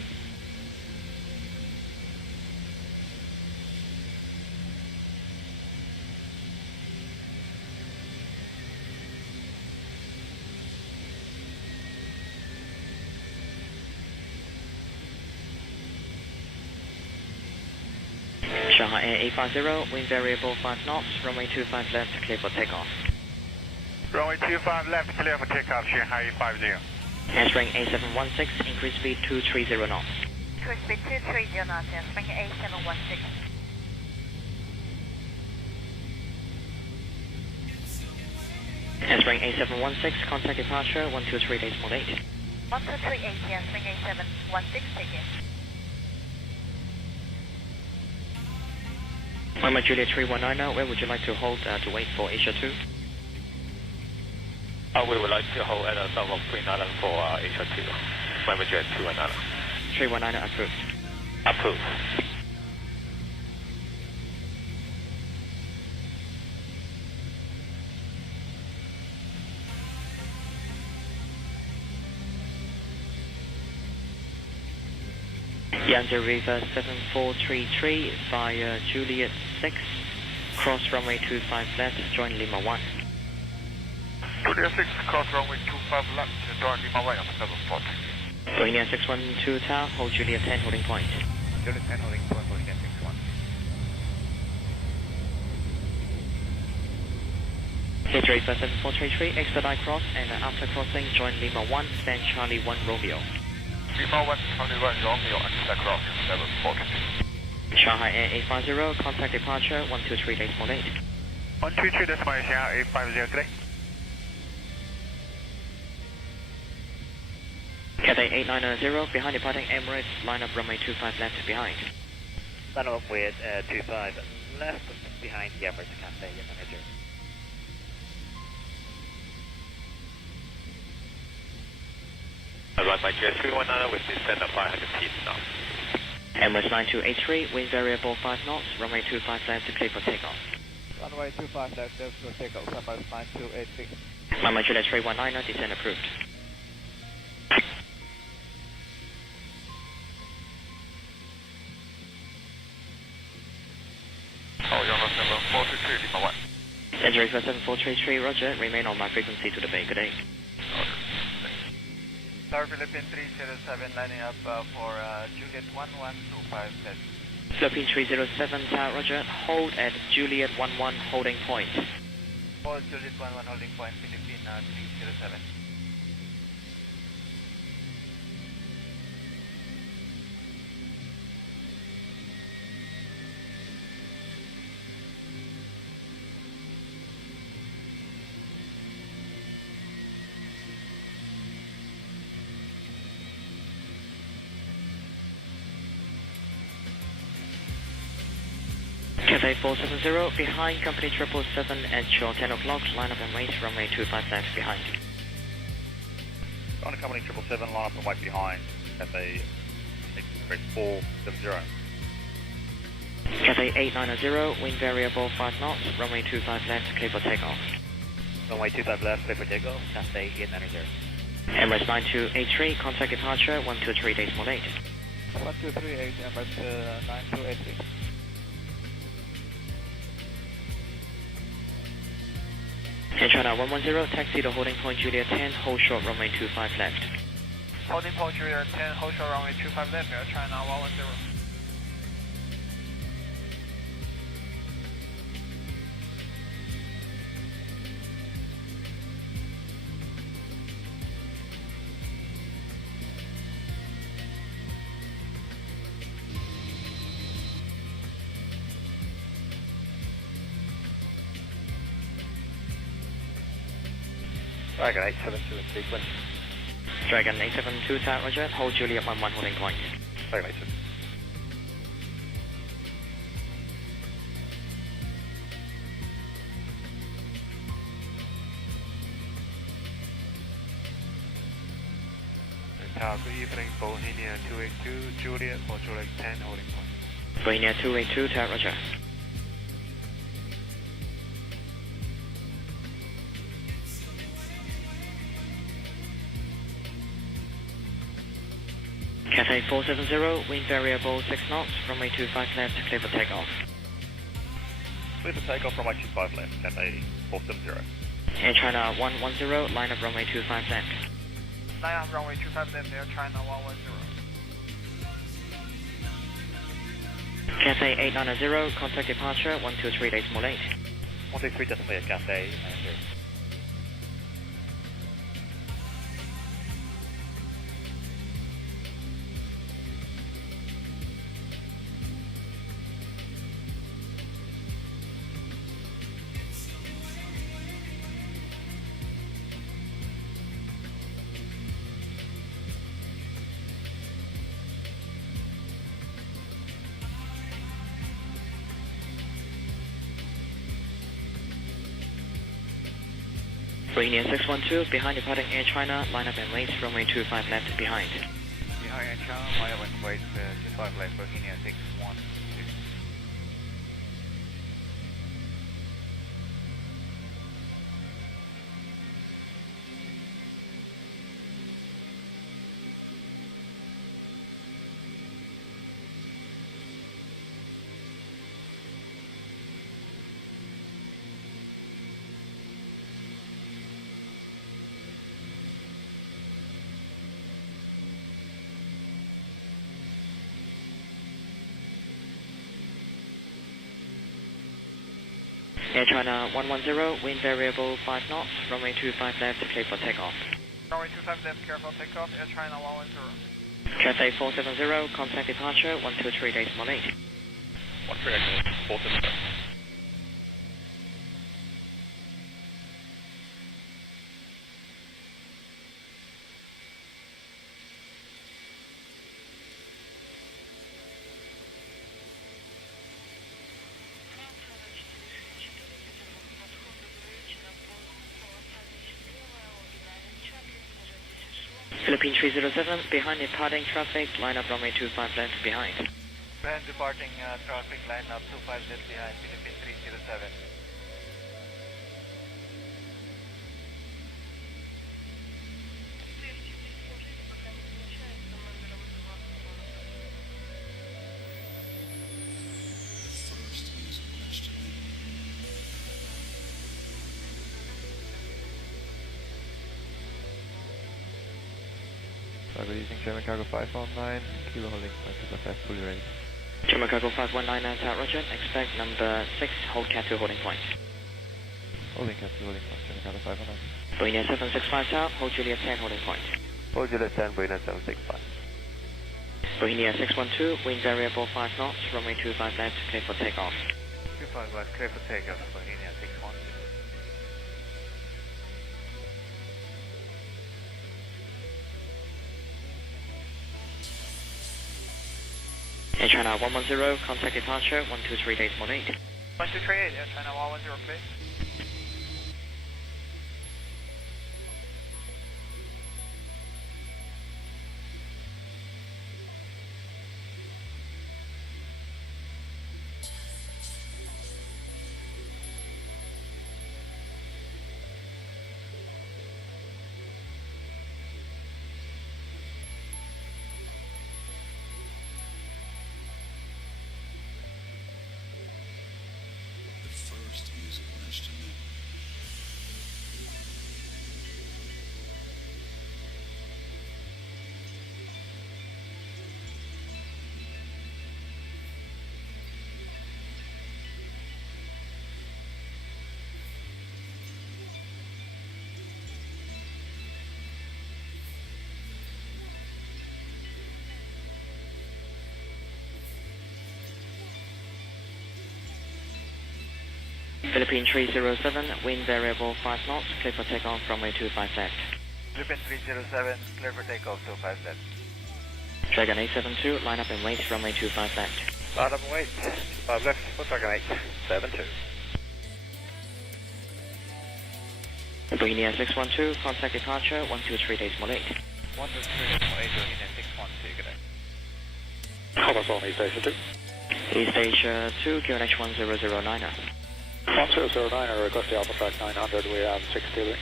Shanghai Air 850, wind variable 5 knots, runway 25 left, clear for takeoff. Runway 25 left, clear for takeoff, Shanghai 50. Handspring 8716, increase speed 230 knots. Increase speed 230 knots, handspring 8716. Handspring 8716, contact departure 123 days 18. 1238, handspring 8716, take in. Lima Juliet 319, where would you like to hold to wait for Asia 2? We would like to hold at a South of 39 for Asia 2. Lima Juliet 319. 319 approved. Approved. Yankee River 7433 via Juliet 6, cross runway 25 left, join Lima 1. Juliet 6, cross runway 25 left, join Lima 1 on the 740. Go India 612 Tower, hold Juliet 10 holding point. Juliet 10 holding point, holding at 61. Yankee River 7433, expedite cross, and after crossing, join Lima 1, stand Charlie 1 Romeo. Lima 1, Charlie 1 Romeo, and the cross 740. Shanghai Air 850, contact departure 123 days 18. 123 days 18, Shanghai 850 today. Cathay 890, behind departing Emirates, line up runway 25 left behind. Line up with 25 left behind the Emirates Cathay manager. I run my Jet 319 with descent of 500 feet now. Emirates 9283, wind variable 5 knots, runway 25 left, clear for takeoff. Runway 25 left, clear for takeoff, Emirates 9283. Lima Juliet 319, descent approved. Oh, you're on 743, Lima 1. Yankee for 7433, roger, remain on my frequency to the bay, good day. Tower Philippine 307, lining up for Juliet 1125 test. Philippine 307, Tower Roger, hold at Juliet 11 holding point. Hold Juliet 11 holding point, Philippine 307. Cathay 470, behind company 777 at your 10 o'clock, line up and wait, runway 25 left behind. On a company 777, line up and wait behind Cathay 470. Cathay 890, wind variable 5 knots, runway 25 left, clear for takeoff. Runway 25 left, clear for takeoff, Cathay 890. Emirates 9283, contact departure 123 days more late. 1238, Emirates 9283. Air China 110, taxi to holding point Juliet 10, hold short runway 25 left. Holding point Juliet 10, hold short runway 25 left, Air China 110. Dragon 872 in sequence. Dragon 872, tower Roger, hold Juliet 11 holding point. Dragon 872. Tower, good evening, Bohemia 282, Juliet for Juliet 10 holding point. Bohemia 282, tower Roger. Cathay 470, wind variable 6 knots, runway 25 left, clear for takeoff. Clear for takeoff, runway 25 left, Cathay 470. Air China 110, line up runway 25 left. Line up runway 25 left, Air China 110. Cathay 890, contact departure 123 days more late. 123 decimal at Cathay 890. Bohemia 612, behind departing Air China, line up and wait, runway 25 left behind. Behind Air China, line up and wait, 25 left, Bohemia 612. Air China 110, wind variable 5 knots, runway 25 left, clear for takeoff. Runway 25 left, clear for takeoff, Air China 110. Cathay 470, contact departure 123 days more late. 138 470. Philippine 307, behind departing traffic, line up runway 25 left behind. Behind departing traffic, line up 25 left behind, Philippine 307. We're using German Cargo 519, Kilo holding, that's fully ready. German Cargo 519, tower Roger, expect number 6, hold Cat 2 holding point. Holding Cat 2 holding point, German Cargo 519. Bohemia 765 tower, hold Juliet 10 holding point. Hold Juliet 10, Bohemia 765. Bohemia 612, wind variable 5 knots, runway 25 left, clear for takeoff. 25 left, clear for takeoff, Bohemia 612. Air China 110, contact departure 123 days more late. 1238, Air China 110, please. Philippine 307, wind variable 5 knots, clear for takeoff, runway 25 left. Philippine 307, clear for takeoff, 25 left. Dragon 872, line up and wait, runway 25 left. Line up and wait, 25 left for Dragon 872. Bohemia 612, contact departure, 123 days more late. 123 days more late, Bohemia 612, good day. Cobalt on East Asia 2. East Asia 2, QNH 1009er. 1009er, request the Alpha Track 900, we have 6 dealing.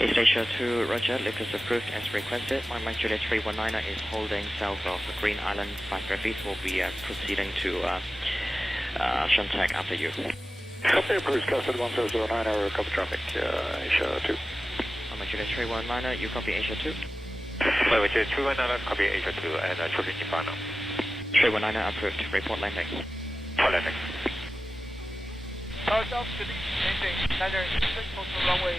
East Asia 2, roger, lift is approved as requested. My Juliet 319er is holding south of Green Island, 500 feet. We'll be proceeding to Shuntag after you. Copy approved, Castle 1009er, copy traffic, Asia 2. My Juliet 319er, you copy Asia 2? My Juliet 319er, copy Asia 2, and Juliet Inferno. 319er approved, report landing. For landing. Tower South, maintain 986, postal runway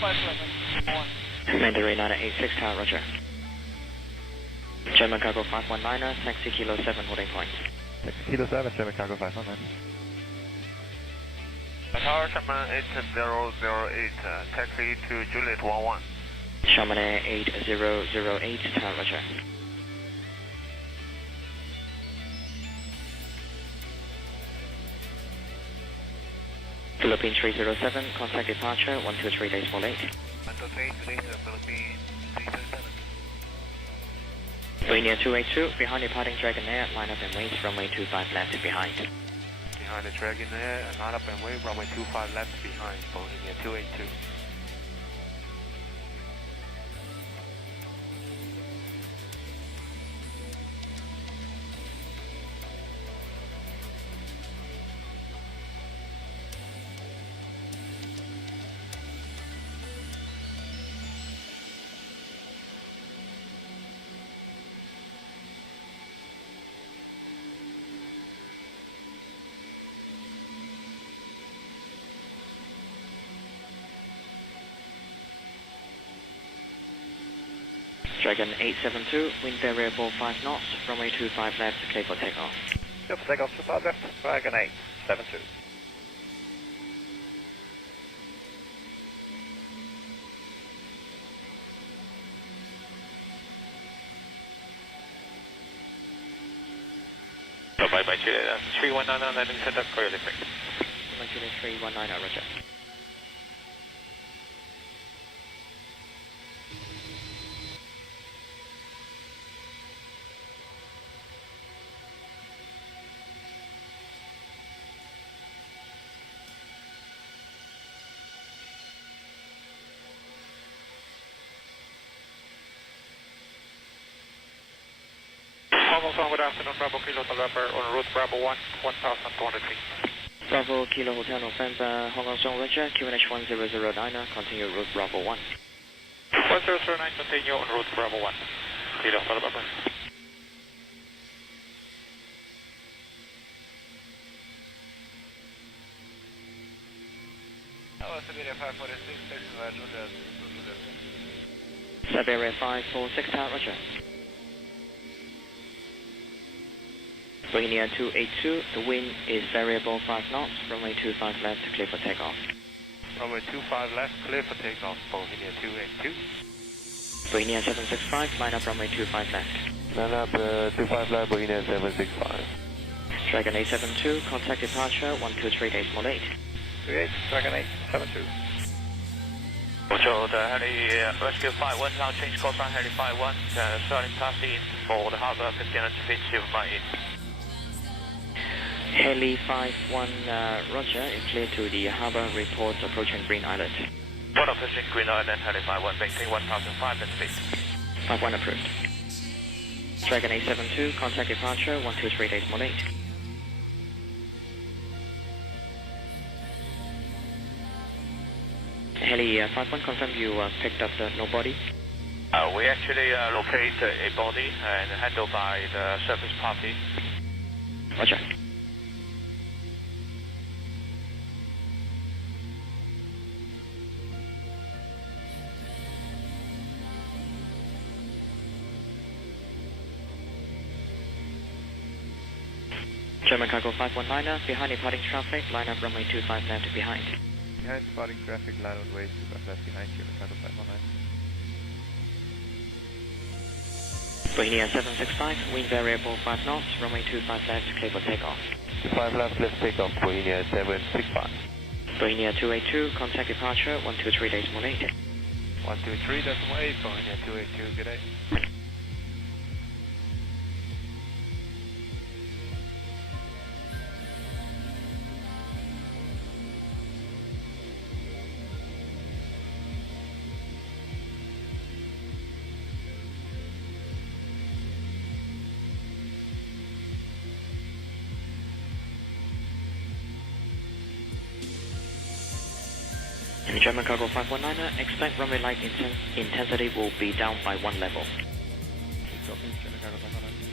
511, 1. Mandarin 986, tower, roger. German cargo 519er, taxi kilo 7, holding point. Taxi kilo 7, German cargo 519. Tower Sherman 8008, taxi to Juliet 11. Sherman 8008, tower, roger. Philippine 307, contact departure, 123 days more late. 123, today's Philippine 307. Bohemia 282, behind departing Dragon Air, line up and wait, runway 25 left behind. Behind the Dragon Air, line up and wait, runway 25 left behind, Bohemia 282. Dragon 872, wind variable 5 knots, runway 25 left, clear for takeoff. Clear for takeoff, 25 left, Dragon 872. Bye-bye, Juliet 319, landing center, clear lifting. My Juliet 319, roger. Good afternoon, Bravo Kilo November on route Bravo 1, 1,200 feet. Bravo Kilo Hotel November, Hong Kong Song Roger, QNH 1009er, continue route Bravo 1. 1009, continue on route Bravo 1, Kilo November. Siberia 546, station by Juliet. Siberia 546, tower, roger. Bohemia 282, the wind is variable 5 knots, runway 25 left, clear for takeoff. Runway 25 left, clear for takeoff, Bohemia 282. Bohemia 765, line up runway 25 left. Line up 25 left, Bohemia 765. Dragon 872, contact departure, 123 days more late. 38, Dragon 872. Roger, the heli rescue 51, now change course on heli 51, starting taxi in for the harbour, 1500 feet, silver in. Heli 51, roger, is clear to the harbour, reports approaching Green Island. What approaching Green Island, heli 51, maintain 1,500 feet. 51 approved. Dragon 872, contact departure, 123 days more late. Heli 51, confirm you picked up the nobody? We actually locate a body and handled by the surface party. Roger. German Cargo 519er, behind departing traffic, line up runway 25 left behind. Behind departing traffic, line on way 25 left behind German Cargo 519. Bohemia 765, wind variable 5 knots, runway 25 left, clear for takeoff. 5 left, let's take off, Bohemia 765. Bohemia 282, contact departure, 123 days more late. 123.8, Bohemia 282, good day. In German Cargo 519er, expect runway light intensity will be down by 1 level. Copy, German Cargo 519.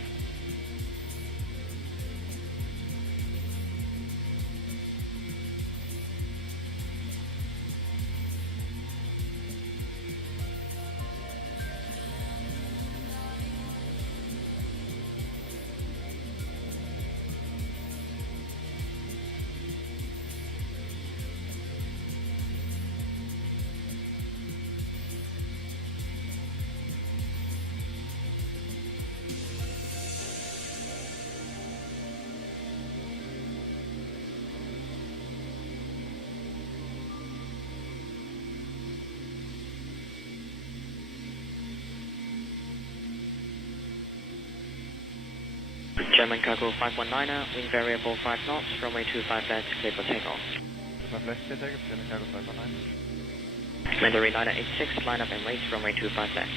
German Cargo 519er, wind variable 5 knots, runway 25 left, clear for takeoff. 25 left, clear takeoff, German Cargo 519. Mandarin 986, line up and wait, runway 25 left.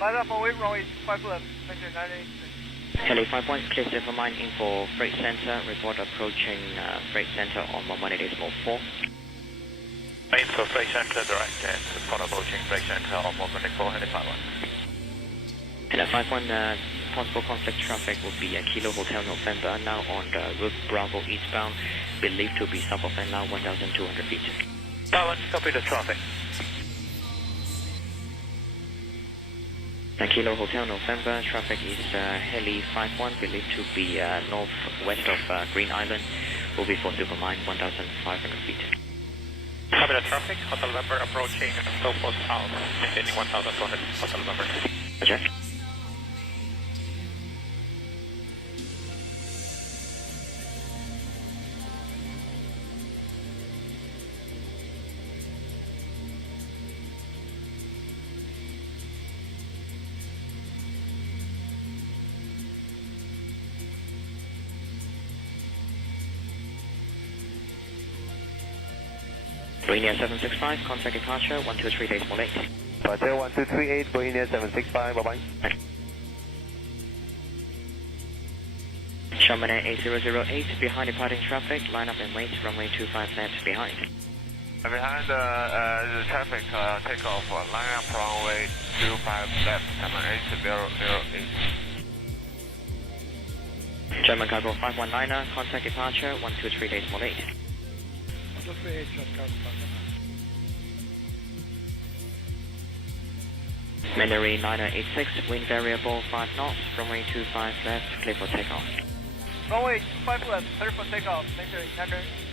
Line up and wait, runway 25 left, Mandarin 986. Heli 51, clear safe line in for freight center, report approaching freight center on 118.4. Aim for freight center direct and report approaching freight center on 114, Heli 51. And at 51, possible conflict traffic will be Kilo Hotel November, now on the route Bravo eastbound, believed to be south of and now 1,200 feet. 51, copy the traffic. Kilo Hotel November, traffic is Heli 51, believed to be northwest of Green Island, will be for Supermine, 1,500 feet. Copy the traffic, Hotel November approaching southwest south, maintaining 1,200, Hotel November. Roger. Bohemia 765, contact departure, 123 days more late. Departure 1238, Bohemia 765, bye-bye. Chamonix 8008, behind departing traffic, line up and wait, runway 25 left behind. Behind the traffic, takeoff, line up runway 25 left, Chamonix 8008. German Cargo 519er, contact departure, 123 days more late. 128, German Cargo 519. Mandarin 986, wind variable 5 knots, runway 25 left, clear for takeoff. Runway 25 left, clear for takeoff, Mandarin 986.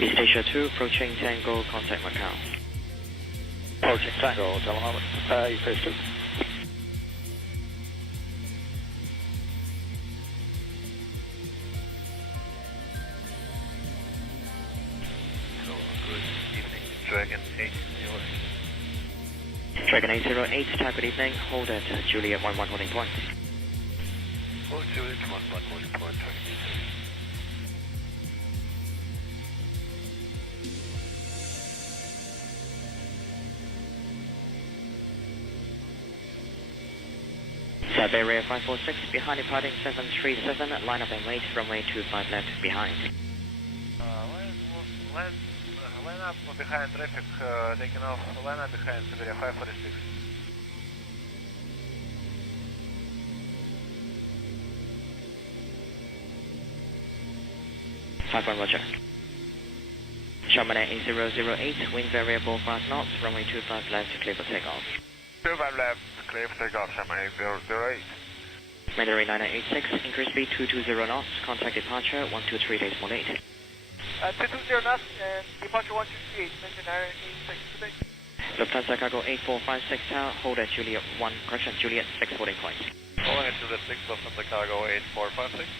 East Asia 2, approaching Tango, contact Macau. Approaching Tango, Hotel Harbour. East Asia 2. Good evening, Dragon 808. Dragon 808, type good evening, hold at Juliet 11 holding point. Oh, Juliet 11 holding point. Siberia 546, behind departing 737, line up and wait, runway 25 left behind. Line up behind traffic, taking off, line up behind Siberia 546. 51 Roger. Chamonix 8008, wind variable 5 knots, runway 25 left, clear for takeoff. 25 left, clear for takeoff, Chamonix 008. Mandarin 9986, increase speed 220 knots, contact departure 123 days 18. 220 knots, and departure 168, Mandarin 986 today. Lufthansa Cargo 8456 Tower, hold at Juliet 1, correction, Juliet 6 holding point. Holding at Juliet 6, Lufthansa Cargo 8456.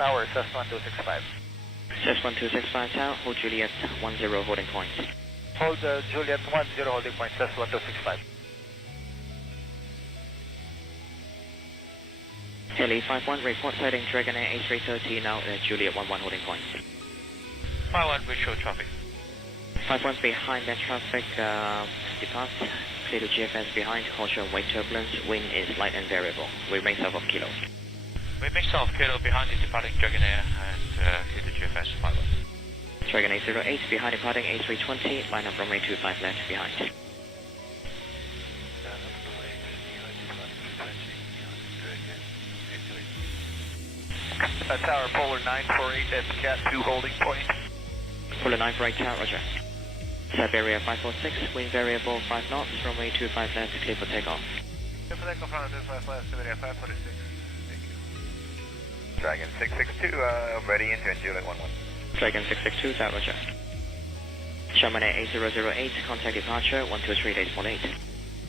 Tower, CS1265. CS1265 Tower, hold Juliet 10 holding point. Hold Juliet 10 holding point, CS1265. Heli 51, report sighting Dragonair A330 now at Juliet 11 holding point. 51 visual traffic. 51 behind that traffic, depart, clear to GFS behind, caution wake turbulence, wind is light and variable, we remain south of Kilo. We make south Kilo behind the departing Dragonair and clear to GFS 51. Dragonair 08 behind departing A320, line up runway 25 left behind. Tower, Polar 948 at Cat 2 holding point. Polar 948 Tower, roger. Siberia 546, wind variable 5 knots, runway 25 left, clear for takeoff. Clear for takeoff, runway 25 left, Siberia 546. Thank you. Dragon 662, ready into Juliet 11. Dragon 662, Tower, roger. Chamonix 8008, contact departure 123 days 18.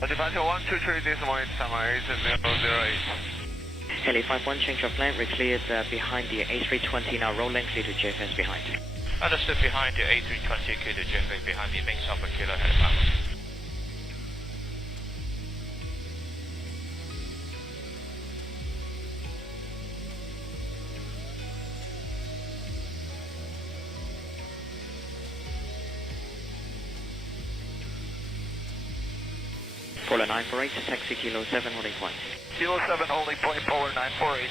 Departure 123 days 18, Chamonix 8008. Heli 51, change of plan, we cleared behind the A320, now rolling, clear to JFS behind. Understood behind the A320, clear to GFS behind the main south of Kilo helicopter. Polar 948, taxi Kilo 7 holding point. Kilo 7 holding point, Polar 948.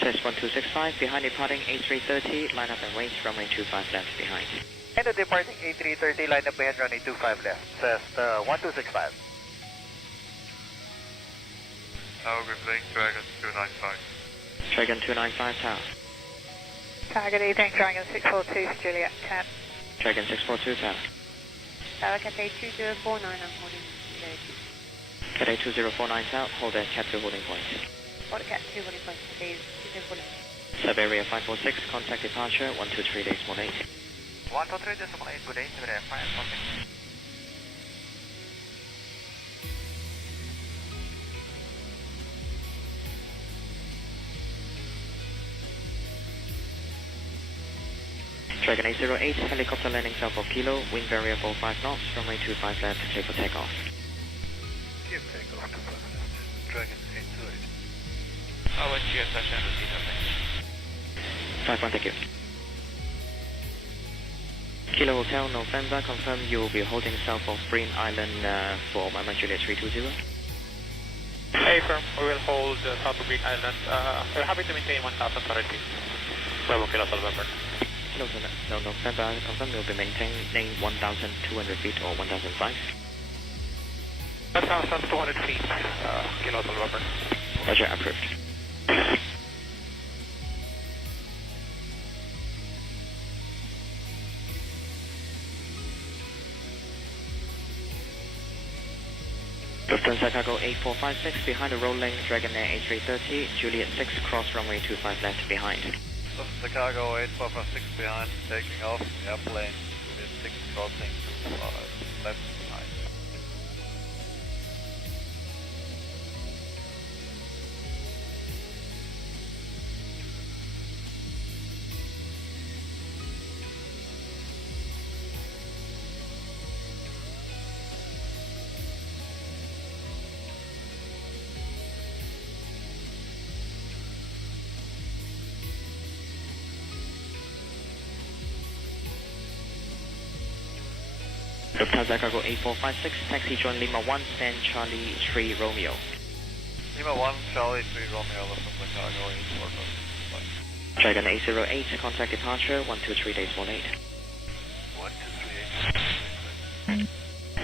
CS1265, behind departing A330, line up and wait, runway 25 left behind. And the departing A330, line up ahead, runway 25 left, says 1265. Tower, replacing Dragon 295. Dragon 295 Tower. Good evening, Dragon 642, Juliet Cat. Dragon 642 Tower. Tower, Cat 2049, I'm holding Cat 2049 Tower, hold at Cat 2 holding point. Hold Cat 2 holding point, please. Siberia 546, contact departure 123 days 18. 123 days 18, good day, Siberia 546. Dragon 808, helicopter landing south of Kilo, wind variable 5 knots, runway 25 left, clear for takeoff. Give takeoff to Dragon 828. I went GFS and the 51, thank you. Kilo Hotel, November, confirm you will be holding south of Green Island for Mama Juliet 320. Hey firm, we will hold south of Green Island. We're happy to maintain 1,000 feet. Bravo Kilo November. No, November, confirm you will be maintaining 1,200 feet or 1,005. 1,200 feet, Kilo November. Roger, approved. Lufthansa Cargo 8456, behind the rolling Dragonair A330, Juliet 6, cross runway 25 left behind. Lufthansa Cargo 8456 behind, taking off, airplane, Juliet 6 crossing 25 left behind. Lufthansa Cargo 8456, taxi join Lima 1, stand Charlie 3 Romeo. Lima 1, Charlie 3 Romeo, Lufthansa Cargo 8456. Dragon 808, contact departure 123 days 18. 1238.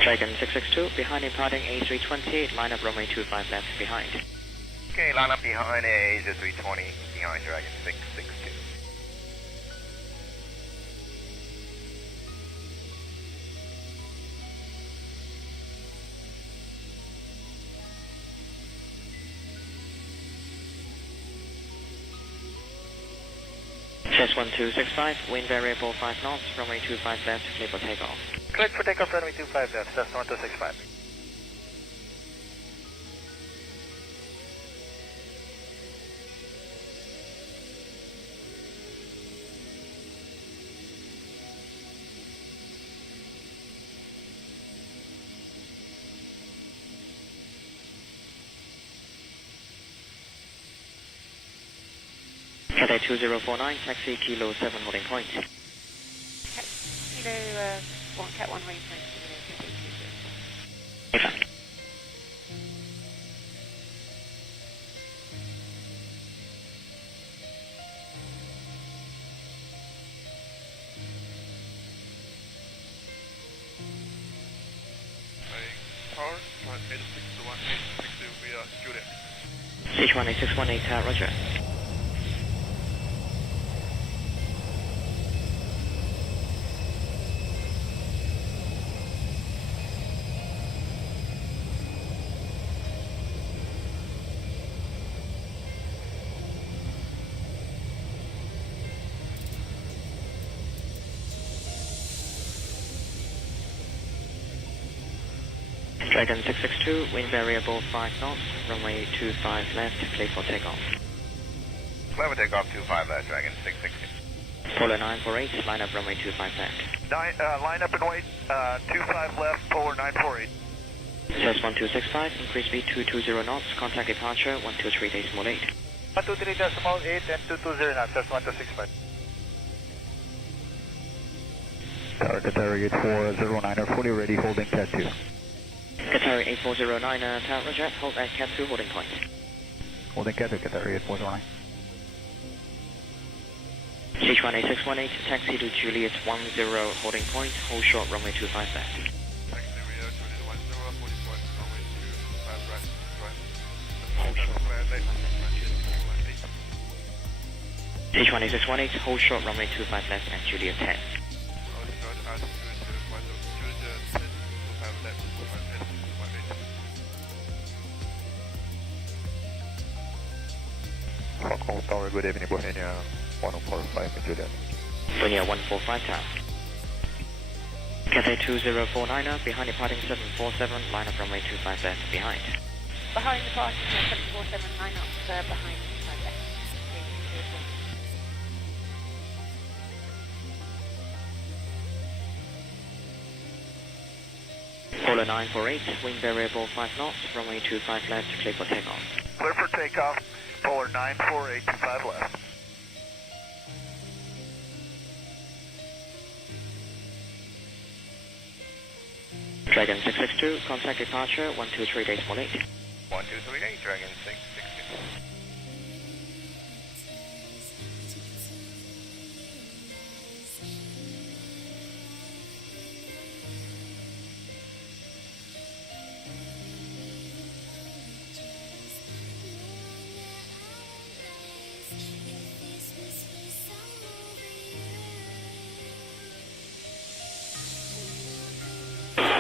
Dragon 662, behind departing A320, line up runway 25 left behind. Okay, line up behind A320, behind Dragon 662. Chest 1265, wind variable 5 knots, runway 25 left, clear for takeoff. Cleared for takeoff, runway 25 left, that's 1265. Cathay 2049, taxi Kilo 7 holding point. Kilo 1, Cat 1 range point. Tower, flight 86 to 1860 via Juliet. CH18618, roger. Dragon 662, wind variable 5 knots, runway 25 left, clear for takeoff. Clear for takeoff 25 left, Dragon 660. Polar 948, line up runway 25 left. Line up and wait, 25 left, Polar 948. Chest 1265, increase speed 220 knots, contact departure 123 days 18. 123.8 and 220 knots, that's 1265. Tower Qatari 8409 fully ready, holding Cat 2. Qatari 8409, Tower roger, hold at Cat 2 holding point. Holding Cat 2, Qatari 8409. CH18618, taxi to Juliet 10, holding point, hold short runway 25 left. Taxi via Juliet 10, holding point, runway 25 right. Hold short. CH18618, hold short runway 25 left at Juliet 10. Hong Kong Tower, good evening, Bohemia 1045 Juliet. Bohemia 145 Tower. Cathay 2049, behind departing 747, line up runway 25 left behind. Behind departing 747, line up behind 25 left. Polar 948, wind variable 5 knots, runway 25 left, clear for takeoff. Clear for takeoff, Polar 948, 25 left. Dragon 662, contact departure 123 days 18. 1238, Dragon 660.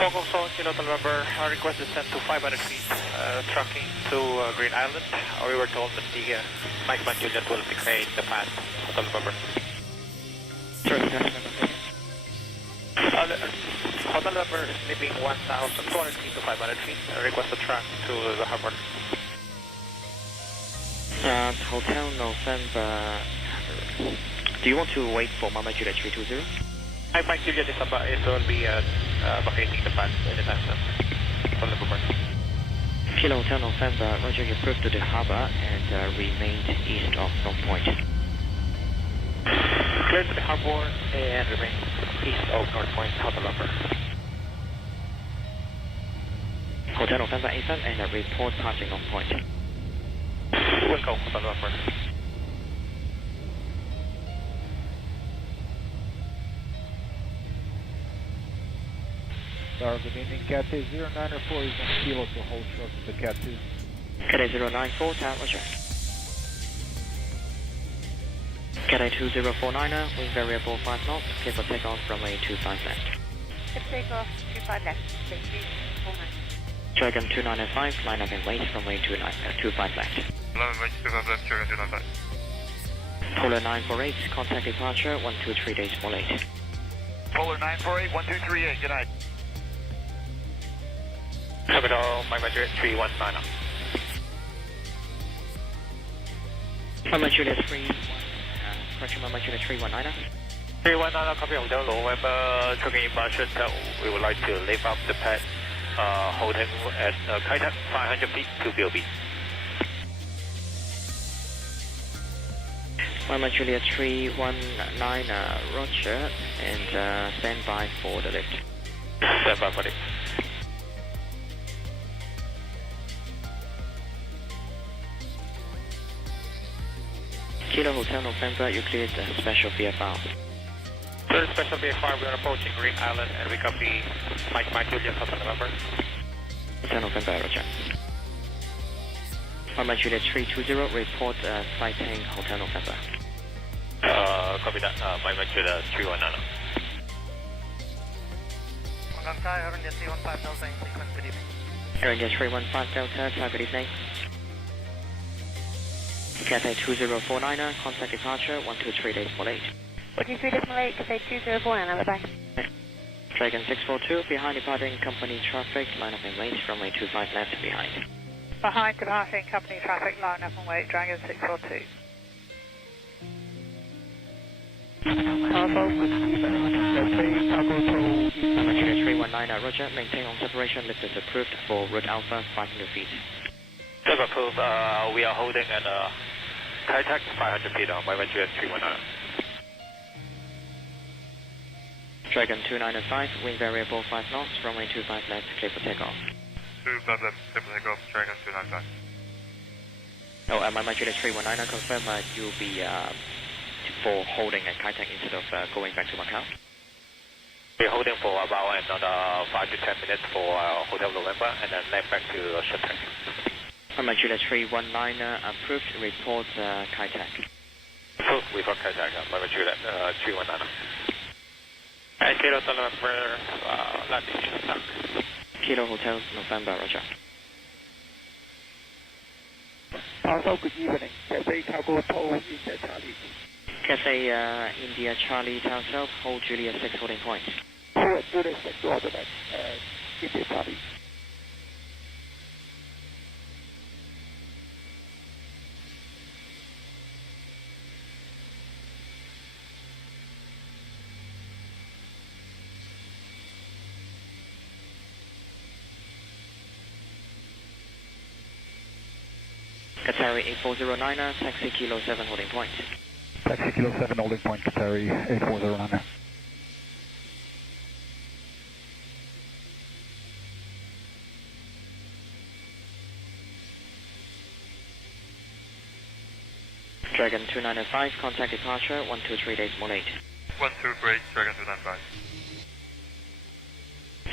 Hong Kong Seoul, Kilo November, our request is sent to 500 feet, trucking to Green Island. We were told that the Mike Van Juliet will decay the path, Hotel November. Sorry, Hotel November is leaving 1,200 feet to 500 feet. Request a track to the harbor. Hotel November. Do you want to wait for Mama Juliet 320? Mike Juliet is about, it will be vacating the path anytime soon. Hotel November. Kilo Hotel November, roger, you approved to the harbor and remained east of North Point. Clear to the harbor and remain east of North Point, Hotel November. Hotel November 85 and report passing on point. Welcome, Hotel November. Good evening, Cathay 094 is on kilo to hold short of the Cat 2. Cathay 094, tower, roger. Cathay 2049er, wind variable 5 knots, clear for takeoff runway 25 left. Clear takeoff 25 left, stage 49. Dragon 2905, line up and wait, runway 25 left. Line up and wait, 25 left, Dragon 295. Polar 948, contact departure 123 days more late. Polar 948, 1238, good night. Capital, Mike Juliet 319. Mike Juliet 31, correction, Mike Juliet 319. 319, copy Hotel November, tracking departure, we would like to lift up the pad, holding at Kaitak 500 feet to BOB. Mike Juliet 319, roger, and stand by for the lift. Stand by for it. Kilo Hotel November, you cleared the special VFR. Third special VFR, we are approaching Green Island and we copy Mike Juliet Hotel November. Hotel November, roger. Mike Juliet 320, report sighting Hotel November. Copy that, Mike Juliet 319. Hong Kong Thai, Aaron Jet 315 Delta in sequence, good evening. Aaron Jet 315 Delta, Thai, good evening. Cathay 2049er, contact departure 123 days more late. 123 days more late, Cathay 2049, bye bye. Dragon 642, behind departing company traffic, line up and wait, runway 25 left behind. Behind departing company traffic, line up and wait, Dragon 642. Amateur 319er, roger, maintain on separation, lift is approved for route alpha 500 feet. Just approved, we are holding at Kaitak 500 feet on Mike Juliet 319. Dragon 2905, wind variable 5 knots, runway 25 left, clear for takeoff. 25 left, clear for takeoff, Dragon 295. Oh, Mike Juliet 319er, confirm you'll be for holding at Kaitak instead of going back to Macau? We're holding for about another 5 to 10 minutes for Hotel November and then left back to Shanghai. Mike Juliet 319er, approved, report Kaitak. Approved, we've got Kaitak, Mike Juliet 319. And Kilo Hotel November, landing. Kilo Hotel November, roger. Also, good evening. Cathay Cargo Toll India Charlie. Cathay India Charlie Tower South, hold Juliet 6 holding point. Hold Juliet 6 holding point, India Charlie. Qatari 8409er, taxi Kilo 7 holding point. Taxi Kilo 7 holding point, Qatari 8409er. Dragon 2905, contact departure 123 days more late. 123, Dragon 295.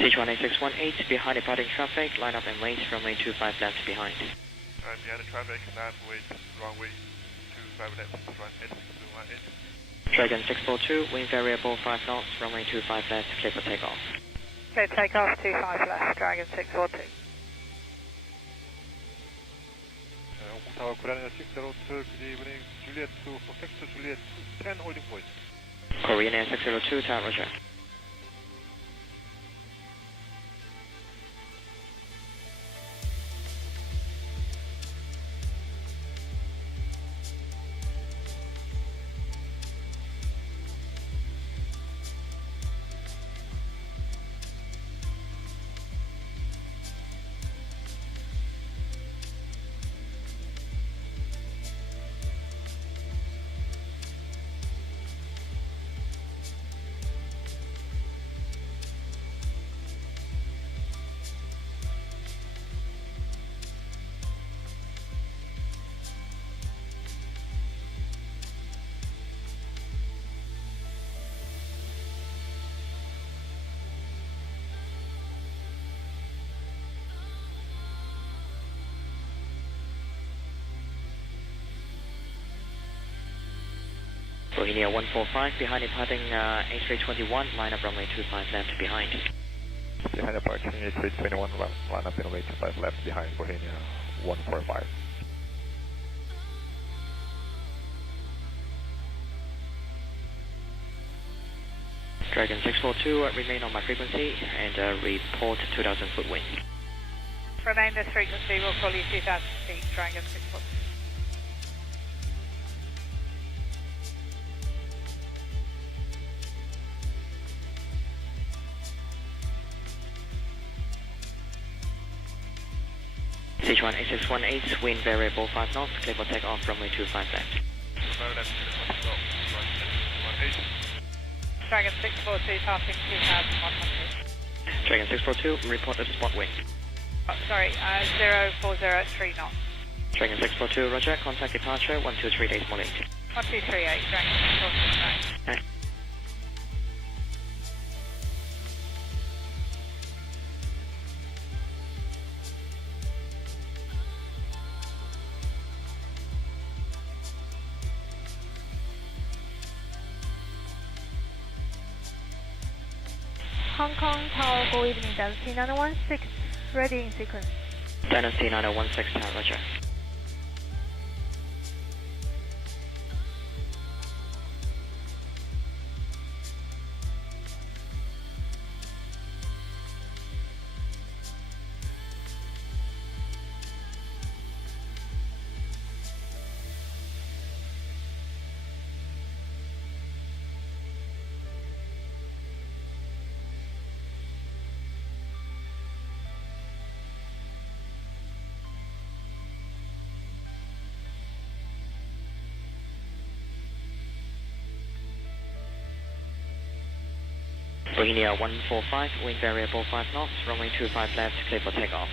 CH18618, behind departing traffic, line up and wait, runway 25 left behind. Behind the traffic, line wait, runway 25 left, run 8218. Dragon 642, wind variable 5 knots, runway 25 left, clear for takeoff. Okay, takeoff 25 left, Dragon 642. Tower Korean 602, good evening, Juliet 2, protect Juliet 10 holding point. Korean Air 602, tower roger. Bohemia 145 behind departing A321, line up runway 25 left behind. Behind departing A321, line up runway 25 left behind Bohemia 145. Dragon 642, remain on my frequency and report 2000 foot wind. Remain this frequency, we'll call you 2000 feet, Dragon 642. Sichuan 8618, wind variable 5 knots, clear for takeoff, runway 25 left. Dragon 642, passing 2100. Dragon 642, report the spot wind. Oh, sorry, 0403 knots. Dragon 642, roger, contact departure, 123 days more late. 1238, Dragon 642. Okay. Hong Kong Tower, good evening, Dynasty 916, ready in sequence. Dynasty 9016 Tower, roger. Bohemia 145, wind variable 5 knots, runway 25 left, clear for takeoff.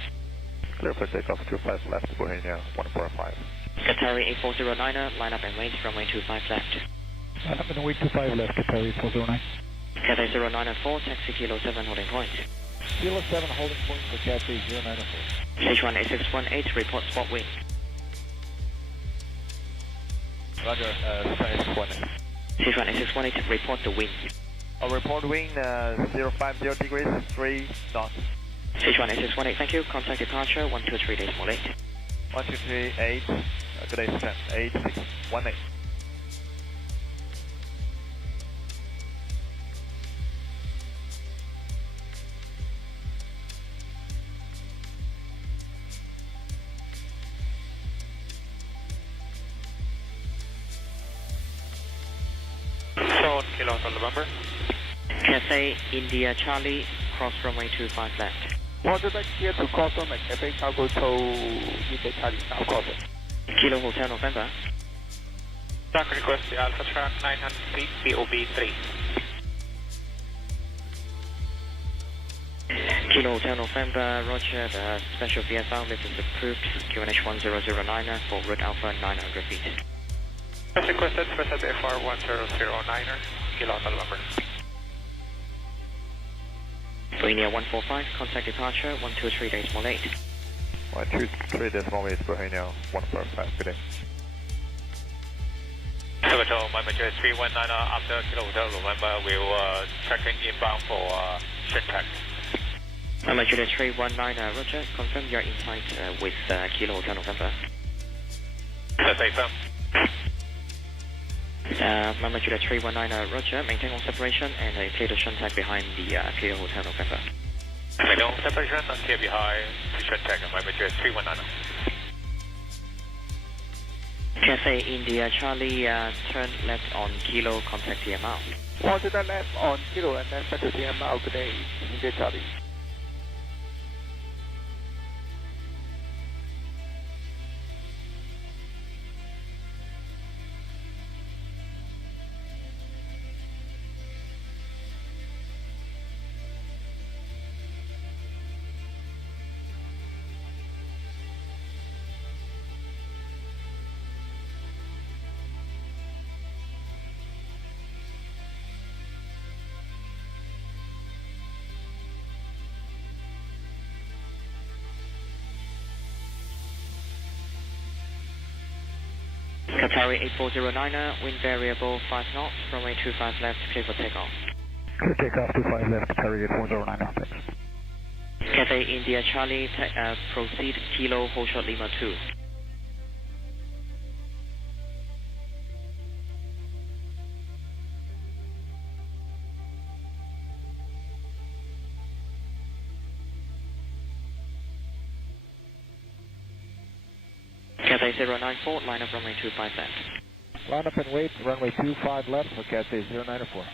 Clear for takeoff 25 left, Bohemia 145. Qatari 8409er, line up and wait, runway 25 left. Line up and wait 25 left, Qatari 8409. Cathay 094, taxi Kilo 7 holding point. Kilo 7 holding point for Cathay 094. Sichuan 8618, report spot wind. Roger, Sichuan Sichuan 8618, report the wind. Report wind 050 degrees, 3 knots. Sichuan 8618, thank you. Contact departure, 123 days more late. 1238, good day, 8618. Phone, Kilo Hotel November. Cathay India Charlie, cross runway 25 left. Roger that, clear to cross on the Cathay Cargo to India Charlie, now crossing. Kilo Hotel November. Dock request the Alpha track 900 feet, BOB 3. Kilo Hotel November, roger, the special VFR lift is approved, QNH 1009er for route Alpha 900 feet. As requested, special VFR 1009er, Kilo Hotel November. Bohemia 145, contact departure, 123 days more late. 123 days more late, Bohemia 145, good day. Hotel, my major 319 after Kilo Hotel November, we'll checking inbound for Shintak. Mama Juliet 319, roger, confirm you're in flight with Kilo Hotel November. That's confirm. Mama Juliet 319, roger, maintain all separation and clear the Shintak behind the Kilo Hotel November. Maintain all separation and clear behind the Shintak and my major 319. Cathay India Charlie, turn left on Kilo, contact DMR. Roger that, left on Kilo and then set to DMR, good day, India Charlie. Qatari 8409er, wind variable 5 knots, runway 25 left, clear for takeoff. Clear takeoff 25 left, Qatari 8409er, thanks. Cathay India Charlie, proceed, Kilo, hold short Lima 2. Cathay 094, line up runway 25 left. Line up and wait, runway 25 left for Cathay 094.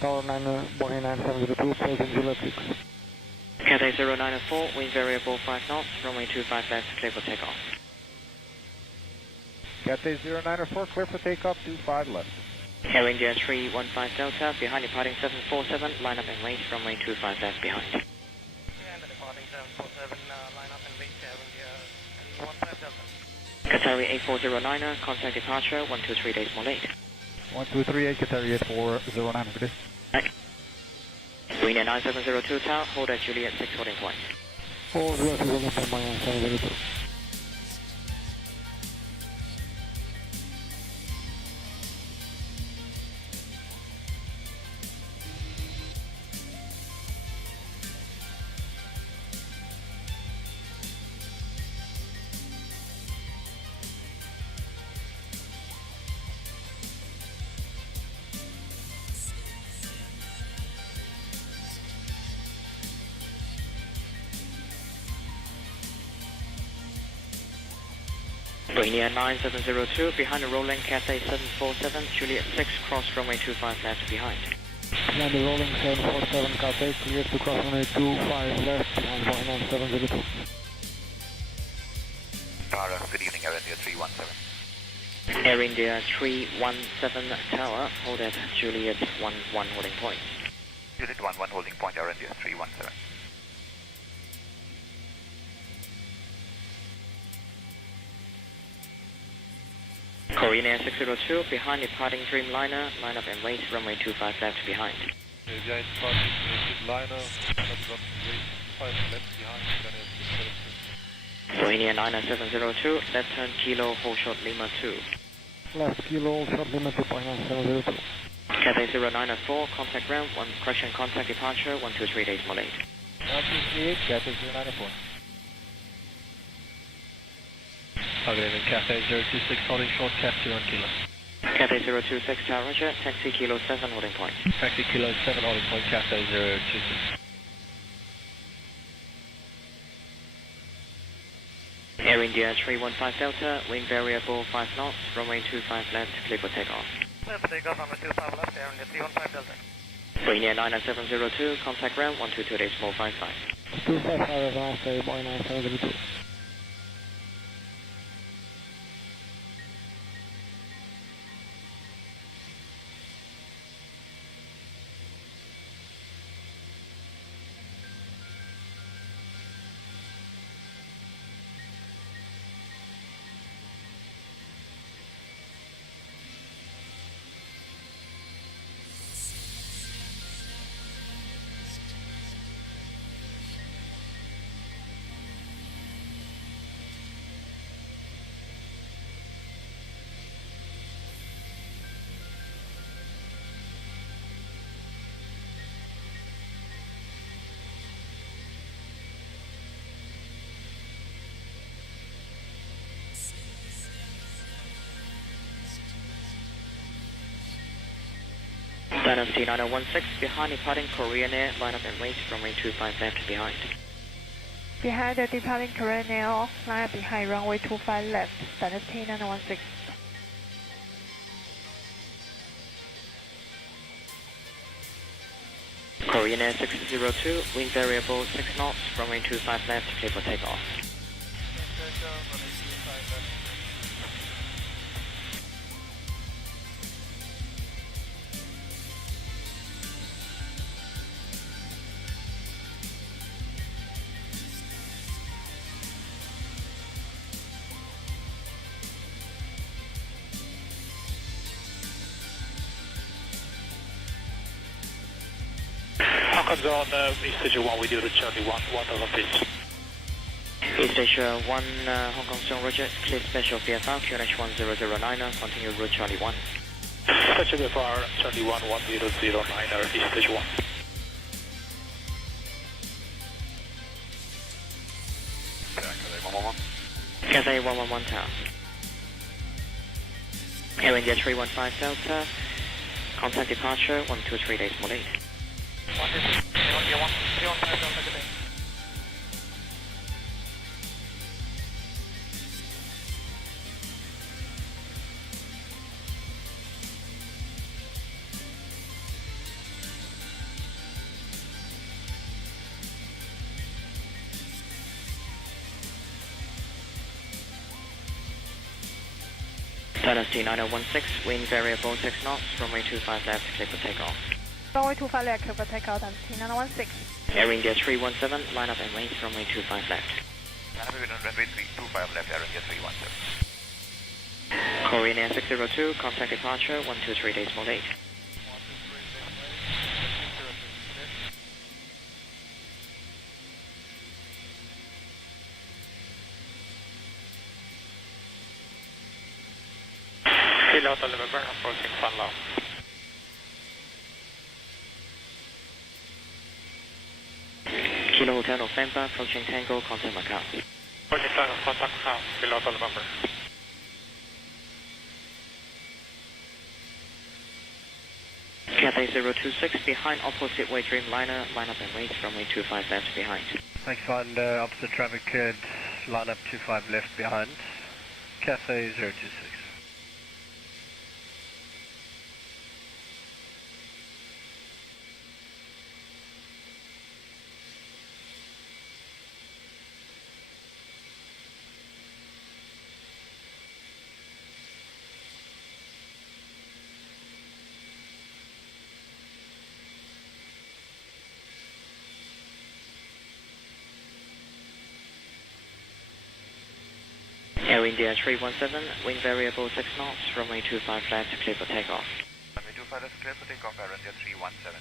Tower 9, Boeing 9702, closing Juliet 6. Cathay 094, wind variable 5 knots, runway 25 left, clear for takeoff. Cathay 094, clear for takeoff 25 left. Air India 315 Delta, behind departing 747, line up and wait, runway 25 left behind. Behind the departing 747, line up and wait, Air India 315 Delta. Qatari 8409er, contact departure, 123 days more late. 1238, Qatari 8409, good day. Green Air 9702 Tower, hold at Juliet 6 holding point. Hold Juliet 6 holding point, 9702. Green Air 9702, behind the rolling Cathay 747, Juliet 6, cross runway 25 left behind. Behind the rolling 747 Cathay, clear to cross runway 25 left, behind Boeing 9702. Good evening, Air India 317. Air India 317 Tower, hold at Juliet 11 holding point. Juliet 11 holding point, Air India 317. Korean Air 602, behind departing Dreamliner, line up and wait, runway 25 left behind. Behind departing Dreamliner, line up runway 25 left behind, Korean Air 9702, left turn Kilo, hold short Lima 2. Left Kilo, hold short Lima 2, Boeing 9702. Cathay 094, contact ground, correction contact departure, 123 days more late. 1238, Cathay 094. Good evening, Cathay 026, holding short, cap 01 Kilo. Cathay 026 Tower, roger, taxi Kilo 7 holding point. Taxi Kilo 7 holding point, Cathay 026. Air India 315 Delta, wind variable 5 knots, runway 25 left, clear for takeoff. Clear for takeoff, runway 25 left, Air India 315 Delta. Green Air 9702, contact ground, 122 days more 55. 255, have a nice day, Boeing 9702. Dynasty 9016, behind departing Korean Air, line up and wait, runway 25 left behind. Behind the departing Korean Air, line up behind runway 25 left, Dynasty 916. Korean Air 602, wind variable 6 knots, runway 25 left, clear for takeoff. Hong Kong Zone, East Station 1, we do the Charlie 1, 1000 feet. East Station 1, Hong Kong Zone, roger, clear special VFR, QNH 1009, continue route Charlie 1. Special VFR, Charlie 1, 1009, East Station 1. Cathay 111 Tower. Air India 315 Delta, contact departure 123 days more late. 315 Delta, good day. Dynasty 9016, wind variable 6 knots, runway 25 left, clear for takeoff. Runway 25 left, clear for takeoff, Dynasty 9016. Air India 317, line up and wait, runway 25 left. Runway 25 left, Air India 317. Korean Air 602, contact departure 123 days more late. Kilo Hotel November, approaching Funlow. Kilo Hotel November, approaching Tango, contact Macau. Approaching Tango, contact Macau, Kilo Hotel November. Cathay 026, behind opposite way Dreamliner, line up and wait, runway 25 left behind. Thanks, find opposite traffic code, line up 25 left behind. Cathay 026. Air India 317, wind variable 6 knots, runway 25 left, clear for takeoff. Runway 25 left, clear for takeoff, Air India 317.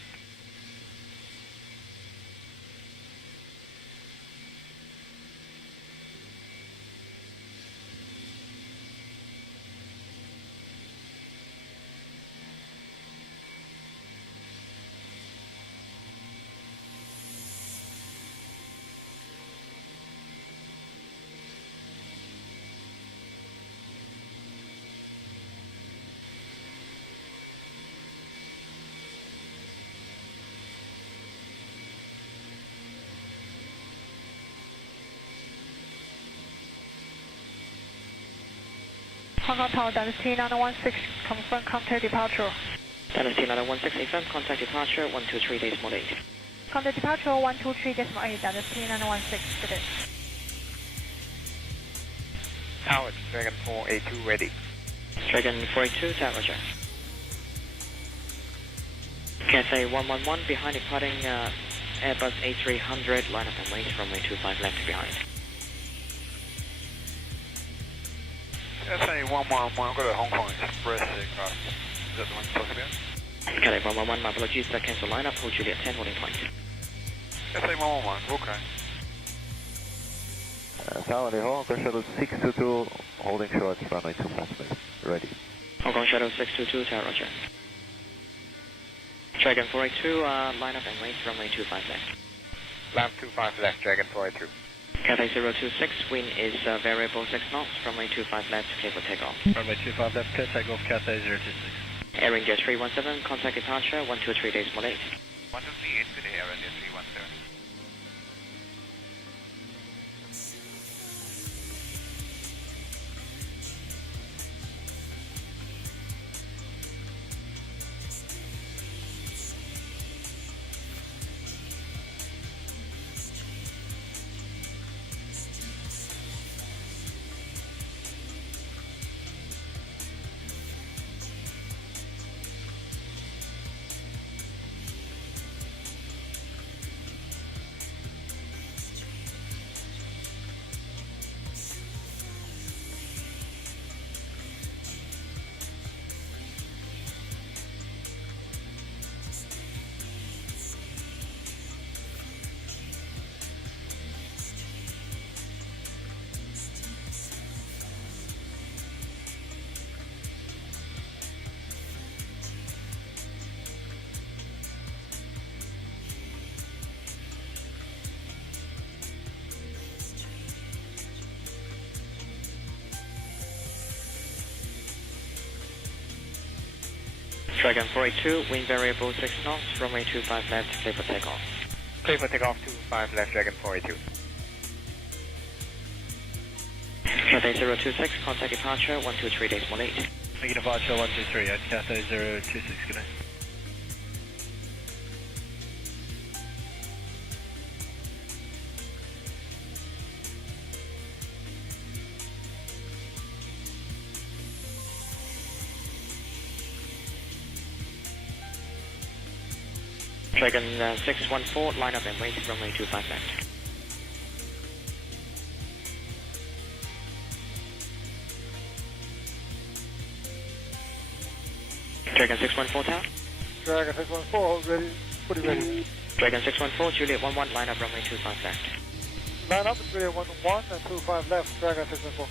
Hong Kong Tower, Dynasty 9016, confirm contact departure. Dynasty 9016, affirm contact departure 123 days more late. Contact departure 123 days more late, Dynasty 9016, good day. Tower, Dragon 4A2 ready. Dragon 482, Tower roger. Cathay 111, behind departing Airbus A300, line up and wait, runway 25 left behind. Cathay 111, I've got a Hong Kong Express aircraft. Is that the one you're talking about? Cathay 111, my apologies, cancel lineup, hold Juliet 10, holding point. Cathay 111, okay. Tower, Hong Kong Shuttle 622, holding short, runway 25 left, ready. Hong Kong Shuttle 622, Tower roger. Dragon 482, line up and wait, runway 25 left. Lamp 25 left, Dragon 482. Cathay 026, wind is variable 6 knots, runway 25 left, clear for takeoff. Runway 25 left, clear takeoff, Cathay 026. Air India 317, contact departure 123 days more late. 123, good day, Air India 317. Dragon 482, wind variable 6 knots, runway 25 left, clear for takeoff. Clear for takeoff 25 left, Dragon 482. Cathay 026, contact departure 123.8. Making departure 123 at Cathay 026, good night. Dragon 614, line up and wait, runway 25 left. Dragon 614 tower. Dragon 614, hold ready, fully ready. Dragon 614, Juliet 11, line up runway 25 left. Line up, Juliet 11 and 25 left, Dragon 614.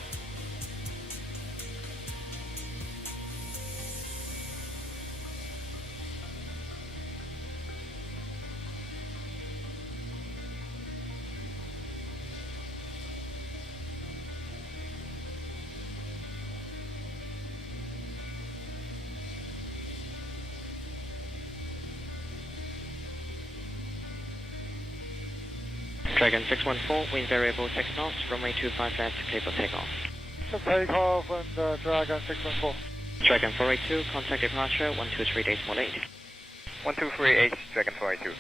Dragon 614, wind variable 6 knots, runway 25 left, clear for takeoff. Takeoff and Dragon 614. Dragon 482, contact departure 123.8. 1238, Dragon 482.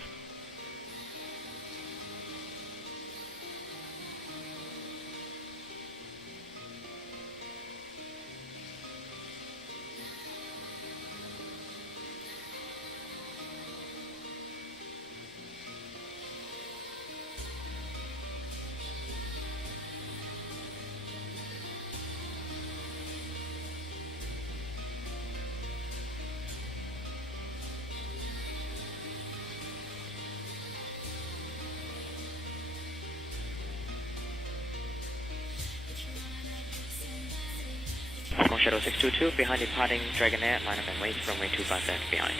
Shadow 622, behind departing Dragon Air, line up and wait, runway 25 left behind.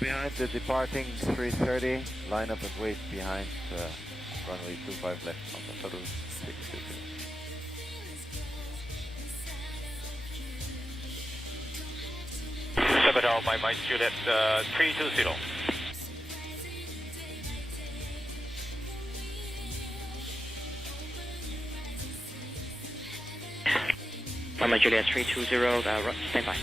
Behind the departing 330, line up and wait behind runway 25 left on the Shadow 622. Sabadell, my Mike Juliet 320. Juliet 320, stand by.